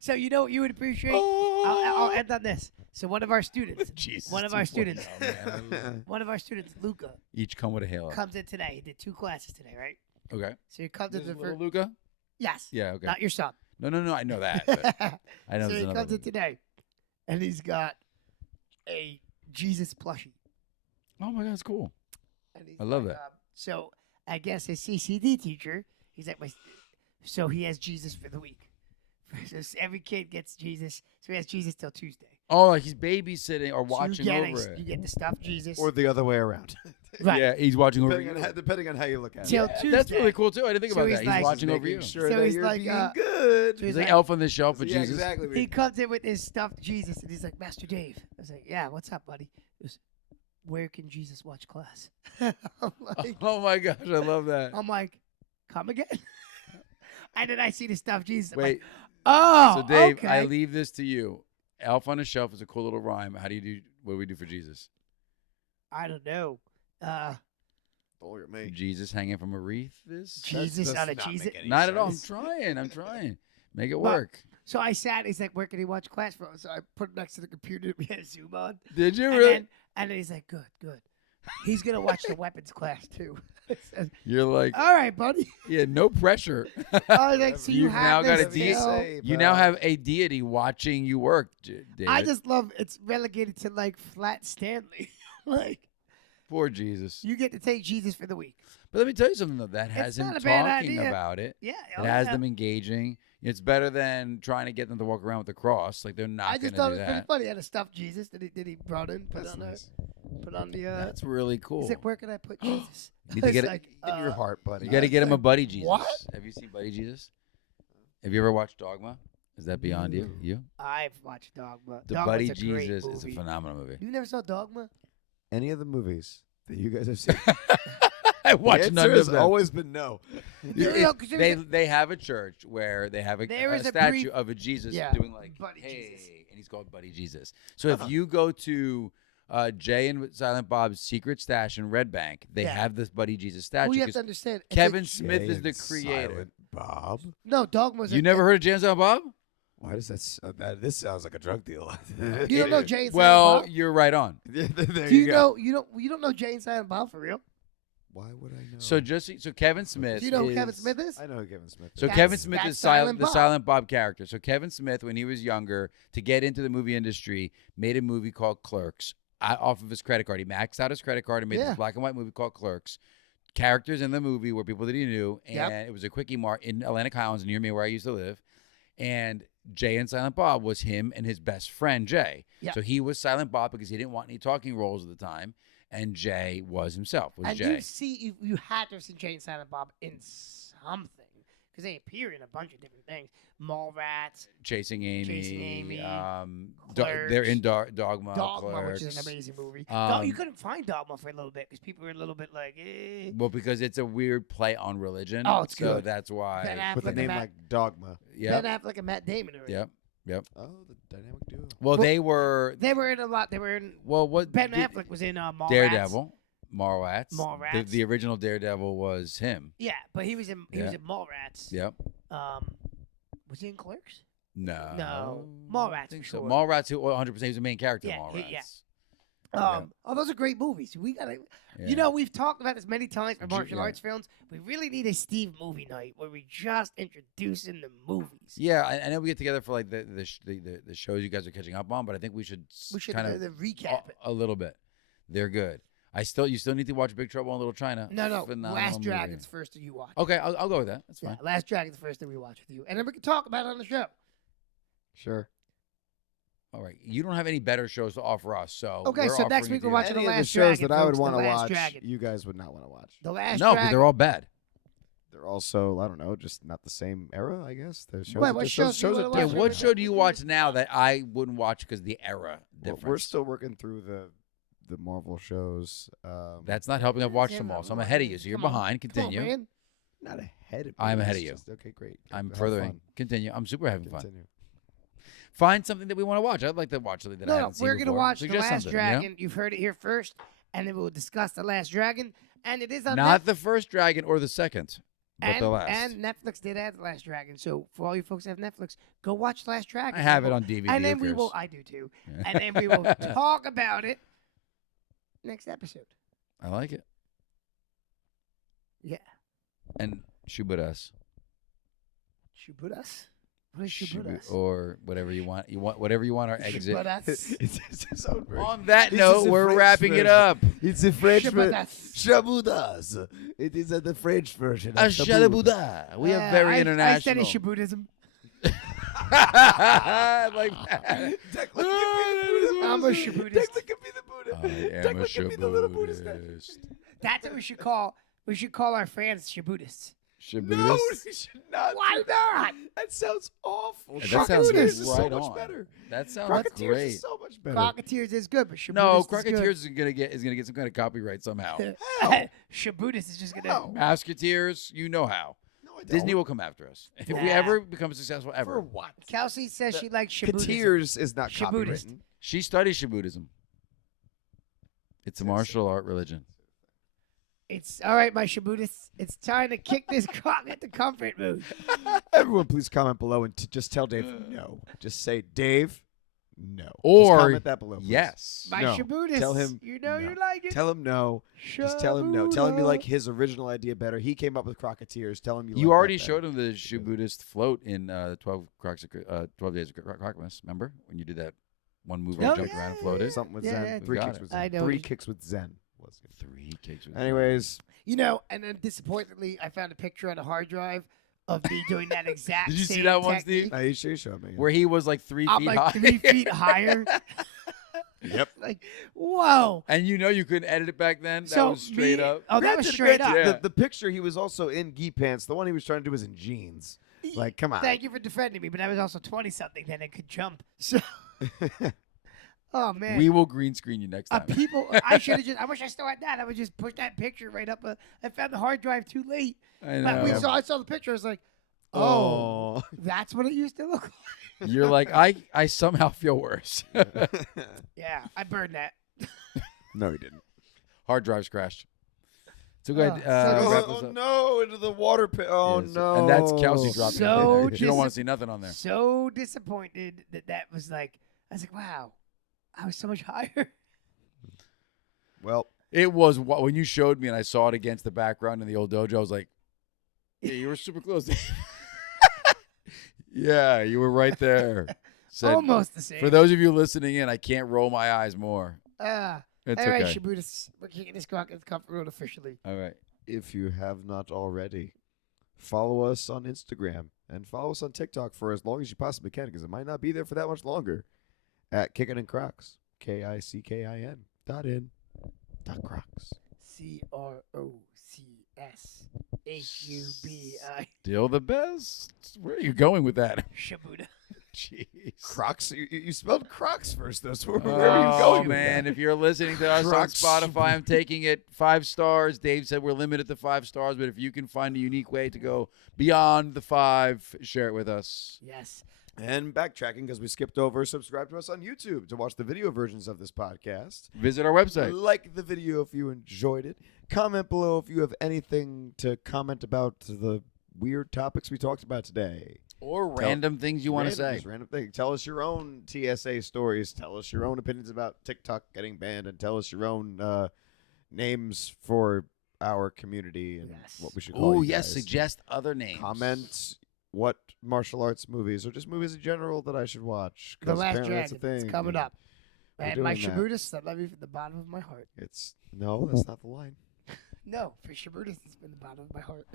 So you know what you would appreciate? I'll end on this. So one of our students, Jesus, one of our 2.0, students, man. one of our students, Luca, Each come with a halo. comes in today. He did 2 classes today, right? Okay. So he comes This into is the little first. Luca? Yes. Yeah, okay. Not your son. No, I know that. but I know So there's he another comes in Luca. today, and he's got a Jesus plushie. Oh my god, that's cool. And he's I love like, that. So I guess his CCD teacher, he's like, so he has Jesus for the week. So every kid gets Jesus. So he has Jesus till Tuesday. Oh, like he's babysitting or So watching you get over it. You get the stuffed Jesus. or the other way around. right. Yeah, he's watching over depending, you. depending on how you look at Till it. Tuesday. That's really cool too. I didn't think So about he's that. like- He's watching over Making you. sure So that he's you're like, being good. so He's he's like like- Elf on the Shelf with yeah, Jesus. exactly. He comes in with his stuffed Jesus, and he's like, Master Dave. I was like, yeah, what's up, buddy? He goes, where can Jesus watch class? I'm like, Oh my gosh, I love that. come again? And then I see the stuffed Jesus. I'm Wait, like, oh, so Dave, okay. I leave this to you. Elf on the Shelf is a cool little rhyme. How do you do? What do we do for Jesus? I don't know. Don't look at me. Jesus hanging from a wreath is? Jesus does on a not cheese. make any Not at all. I'm sense. trying. Make it But- work. So I sat. He's like, "Where can he watch class from?" So I put him next to the computer. We had Zoom on. Did you And really? then he's like, "Good. He's gonna watch the weapons class too." I said, You're like, all right, buddy. yeah, no pressure. I was like, so you You've now have got this a deal. deal. You now have a deity watching you work, David. I just love it's relegated to like flat Stanley. Like Poor Jesus. you get to take Jesus for the week. But let me tell you something though. That has him not a bad talking idea. about it. Yeah, It has them engaging. It's better than trying to get them to walk around with the cross. Like they're I not going just to thought do it was pretty that. funny. He had a stuffed Jesus that he brought in, put That's on nice. put on the. That's really cool. He's like, where can I put Jesus? You need to I was get it- like, In your heart, buddy. You got to get him a buddy Jesus. What? Have you seen Buddy Jesus? Have you ever watched Dogma? Is that beyond you? You? I've watched Dogma. The Dogma's Buddy a great Jesus is a movie. phenomenal movie. You never saw Dogma? Any of the movies that you guys have seen? I The watched answer none has of them. always been no. No, 'cause They have a church where they have a There is a statue brief- of a Jesus Yeah, doing like Buddy hey, Jesus. and he's called Buddy Jesus. So if you go to Jay and Silent Bob's secret stash in Red Bank, they Yeah. have this Buddy Jesus Well, statue you have because to understand. it's Kevin a- Smith Jay is the and creator. Silent Bob. No, Dogma's. You never heard of Jay and Silent Bob? Why does that? This sounds like a drug deal. You don't know Jay and Well, Silent Bob? you're right on. Yeah, there Do you go. know you don't know Jay and Silent Bob for real? Why would I know? So Kevin Smith. Do you know who is, Kevin Smith is? I know who Kevin Smith. So is. Kevin Smith that's is Silent the Bob. Silent Bob character. So Kevin Smith, when he was younger, to get into the movie industry, made a movie called Clerks off of his credit card. He maxed out his credit card and made Yeah. this black and white movie called Clerks. Characters in the movie were people that he knew, and Yep. it was a quickie mart in Atlantic Highlands near me where I used to live. And Jay and Silent Bob was him and his best friend Jay. Yeah. So he was Silent Bob because he didn't want any talking roles at the time, and Jay was himself. Was And Jay? you had to have seen Jay and Silent Bob in something because they appear in a bunch of different things. Mallrats, Chasing Amy. Chasing Amy, They're in Dogma. Dogma, which is Clerks. an amazing movie. Um, You couldn't find Dogma for a little bit because people were a little bit like, eh. Well, because it's a weird play on religion. Oh, it's so good. that's why. Ben Affleck With a and name Matt, like Dogma. Yep. Ben Affleck and Matt Damon are in it. Yep. Oh, the dynamic duo. Well, they were. They were in a lot. They were in. Well, what? Ben did- Affleck was in Mallrats. Daredevil. Mallrats. Mallrats. The original Daredevil was him. Yeah, but he was in Yeah. Mallrats. Yep. Was he in Clerks? No. No. Mallrats, I think for so. sure. Mallrats, who 100% he was the main character Yeah, of he- Mallrats. yeah. Oh, those are great movies. We gotta, Yeah. you know, we've talked about this many times for martial Yeah. arts films. We really need a Steve movie night where we just introducing the movies. Yeah, I know we get together for like the shows you guys are catching up on, but I think we should We should kind of recap it. a little bit. They're good. You still need to watch Big Trouble in Little China. No, Phenomenal Last movie. Dragon's first that you watch. Okay, I'll go with that. That's Yeah, fine. Last Dragon's first that we watch with you, and then we can talk about it on the show. Sure. All right, you don't have any better shows to offer us, so Okay, we're so next offering week it we're to you. watching Any The of the Last shows Dragon, that I would folks, The want to Last watch, Dragon. you guys would not want to watch. The Last No, because Dragon. they're all bad. They're also, I don't know, just not the same era, I guess. There's shows Wait, that- what those shows do you shows wanna are watch? Yeah, different. what show do you watch now that I wouldn't watch because the era Well, difference? we're still working through the Marvel shows. That's not helping. I've watched Yeah, them all, no, so I'm no, ahead of you. So you're come on. behind. Come on, Continue. man. not ahead of you. I'm ahead it's of you. just- okay, great. I'm Have furthering. fun. Continue. I'm super having fun. Continue. Find something that we want to watch. I'd like to watch something that I No, haven't seen we're gonna before. watch The Suggest Last something, you know? Dragon. You've heard it here first, and then we'll discuss The Last Dragon. And it is on Not Netflix. the first dragon or the second, but the last. And Netflix did add The Last Dragon. So for all you folks that have Netflix, go watch The Last Dragon. I have it on DVD. And then who we will. cares? I do too. Yeah. And then we will talk about it next episode. I like it. Yeah. And Shubudas. Shubudas? What is Shubudas? Or whatever you want. You want whatever you want our exit. Shubudas. It's his own version. On that This note, is a we're French wrapping it version. up. It's a French Shubudas. Shabudas. It is the French version. A shalabuda. We have very I international. study Shabudism. like that. I'm a Shabudist. Declan can be the Buddha. I am a Declan can be the little Buddha statue. Shabudist. That's what we should call. We should call our fans Shabudists. No, Shabudist? we should not. Why do that. not? That sounds awful. That sounds Crocodile is right so much on. better. That sounds Crocodiles great. is so much better. Crocketeers is good, but Shabudist No, is good. Crocketeers is gonna get some kind of copyright somehow. How? Shabudist is just gonna. How? Musketeers, you know how. No, I don't. Disney will come after us if we Nah. ever become successful For ever. what? Kelsey says she likes Shabudism. Kateers is not Shabudist. copywritten. She studies Shabudism. It's a martial art religion. It's all right, my Shabudists. It's time to kick this crock at the comfort mood. Everyone, please comment below and just tell Dave no. Just say, Dave, no. Just Or comment that below. Please. yes. My No. Shabudists. Tell him You know no. you like it. Tell him no. Just tell him no. Tell him you Shabuda. like his original idea better. He came up with Crocketeers. Tell him you. You like that already better. showed him the Shabudist float in 12 Days of Crockmas. Remember when you did that one move where Oh, you jumped yeah, around and floated? Something with Yeah, Zen. yeah. 3 Got kicks it. with I Zen. know. 3 kicks with Zen. Was it. 3 kicks. With Anyways, You know, and then disappointingly, I found a picture on a hard drive of me doing that exact Did you see same that one, technique. Steve? now you showed me. where he was like 3 I'm feet like high. 3 feet higher. Yep. Like, whoa. And you know you couldn't edit it back then. That So was straight me- up. Oh, that was straight up. Yeah. The picture he was also in gi pants. The one he was trying to do was in jeans. Like, come on. Thank you for defending me, but I was also 20-something then and could jump. So, oh, man. We will green screen you next time. People, I should have just, I wish I still had that. I would just push that picture right up. I found the hard drive too late. I But know. I saw the picture. I was like, oh, Oh. that's what it used to look like. You're like, I somehow feel worse. Yeah, I burned that. No, he didn't. Hard drives crashed. So go ahead. so wrap Oh, us up. no, into the water pit. Oh, Yes. no. And that's Kelsey dropping So it. You don't want to see nothing on there. So disappointed that was like, I was like, wow, I was so much higher. Well, It was when you showed me and I saw it against the background in the old dojo. I was like, yeah, you were super close. Yeah, you were right there. Said, Almost the same. For those of you listening in, I can't roll my eyes more. It's all right, okay. Shabudas, we're kicking this crock at the comfort road officially. All right. if you have not already, follow us on Instagram and follow us on TikTok for as long as you possibly can, because it might not be there for that much longer. At Kickin and Crocs, KICKIN.in. Crocs. CROCSHUBI. Still the best. Where are you going with that? Shabuda. Jeez. Crocs? You spelled Crocs first, though. So where are you going? Oh, man. If you're listening to us Crocs. on Spotify, I'm taking it 5 stars. Dave said we're limited to 5 stars, but if you can find a unique way to go beyond the 5, share it with us. Yes. And backtracking, because we skipped over, subscribe to us on YouTube to watch the video versions of this podcast. Visit our website. Like the video if you enjoyed it. Comment below if you have anything to comment about the weird topics we talked about today. Or random things you want to say. Just random thing. Tell us your own TSA stories. Tell us your own opinions about TikTok getting banned, and tell us your own names for our community and what we should call Oh, you yes. guys. Suggest other names. Comment what martial arts movies or just movies in general that I should watch. The 'cause Last apparently that's a Dragon. It's thing, coming and up. we're And my doing that. Shabutis, I love you from the bottom of my heart. No, that's not the line. No, for Shabutis, it's been the bottom of my heart.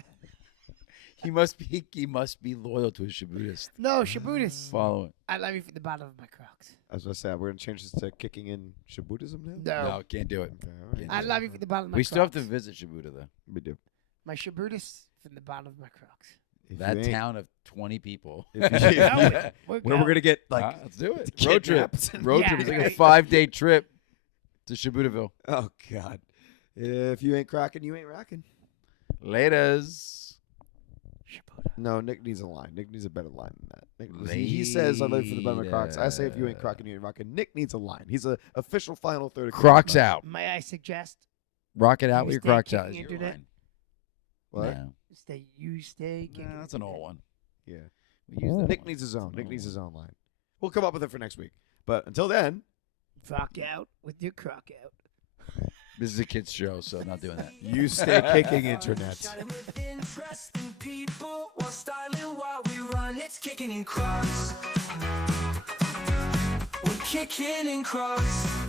He must be loyal to his Shabudist. No, Shabutis, Follow it. I love you from the bottom of my Crocs. I was going to say, we're going to change this to kicking in Shabuddhism now? No, No, can't do it. Okay, all right. Can't I do love you from the bottom of my We Crocs. still have to visit Shibuda, though. We do. My Shabutis from the bottom of my Crocs. If That you ain't- town of 20 people. if you- No, we're Where we're going to get, like, Let's do it. kidnapped. Road trip. Road Yeah, trip. It's like a right. 5-day trip to Shibudaville. oh, God. If you ain't cracking, you ain't rocking. Laters. Shabuda. No, Nick needs a line. Nick needs a better line than that. Nick, he says, I love you for the bottom of my Crocs. I say, if you ain't cracking, you ain't rocking. Nick needs a line. He's a official final third. of Crocs Kickin' out. May I suggest Rock it out You with your stay Crocs out. kicking Is your internet? line. What? No. stay kicking No, that's an it. old one. Yeah. We use that Nick one. needs his own. It's Nick an needs old his own line. We'll come up with it for next week. But until then, Rock out with your Croc out. one. This is a kid's show, so I'm not doing that. you stay kicking internet. Shining with interesting people while styling while we run. It's kicking in Crocs. We're kicking in Crocs.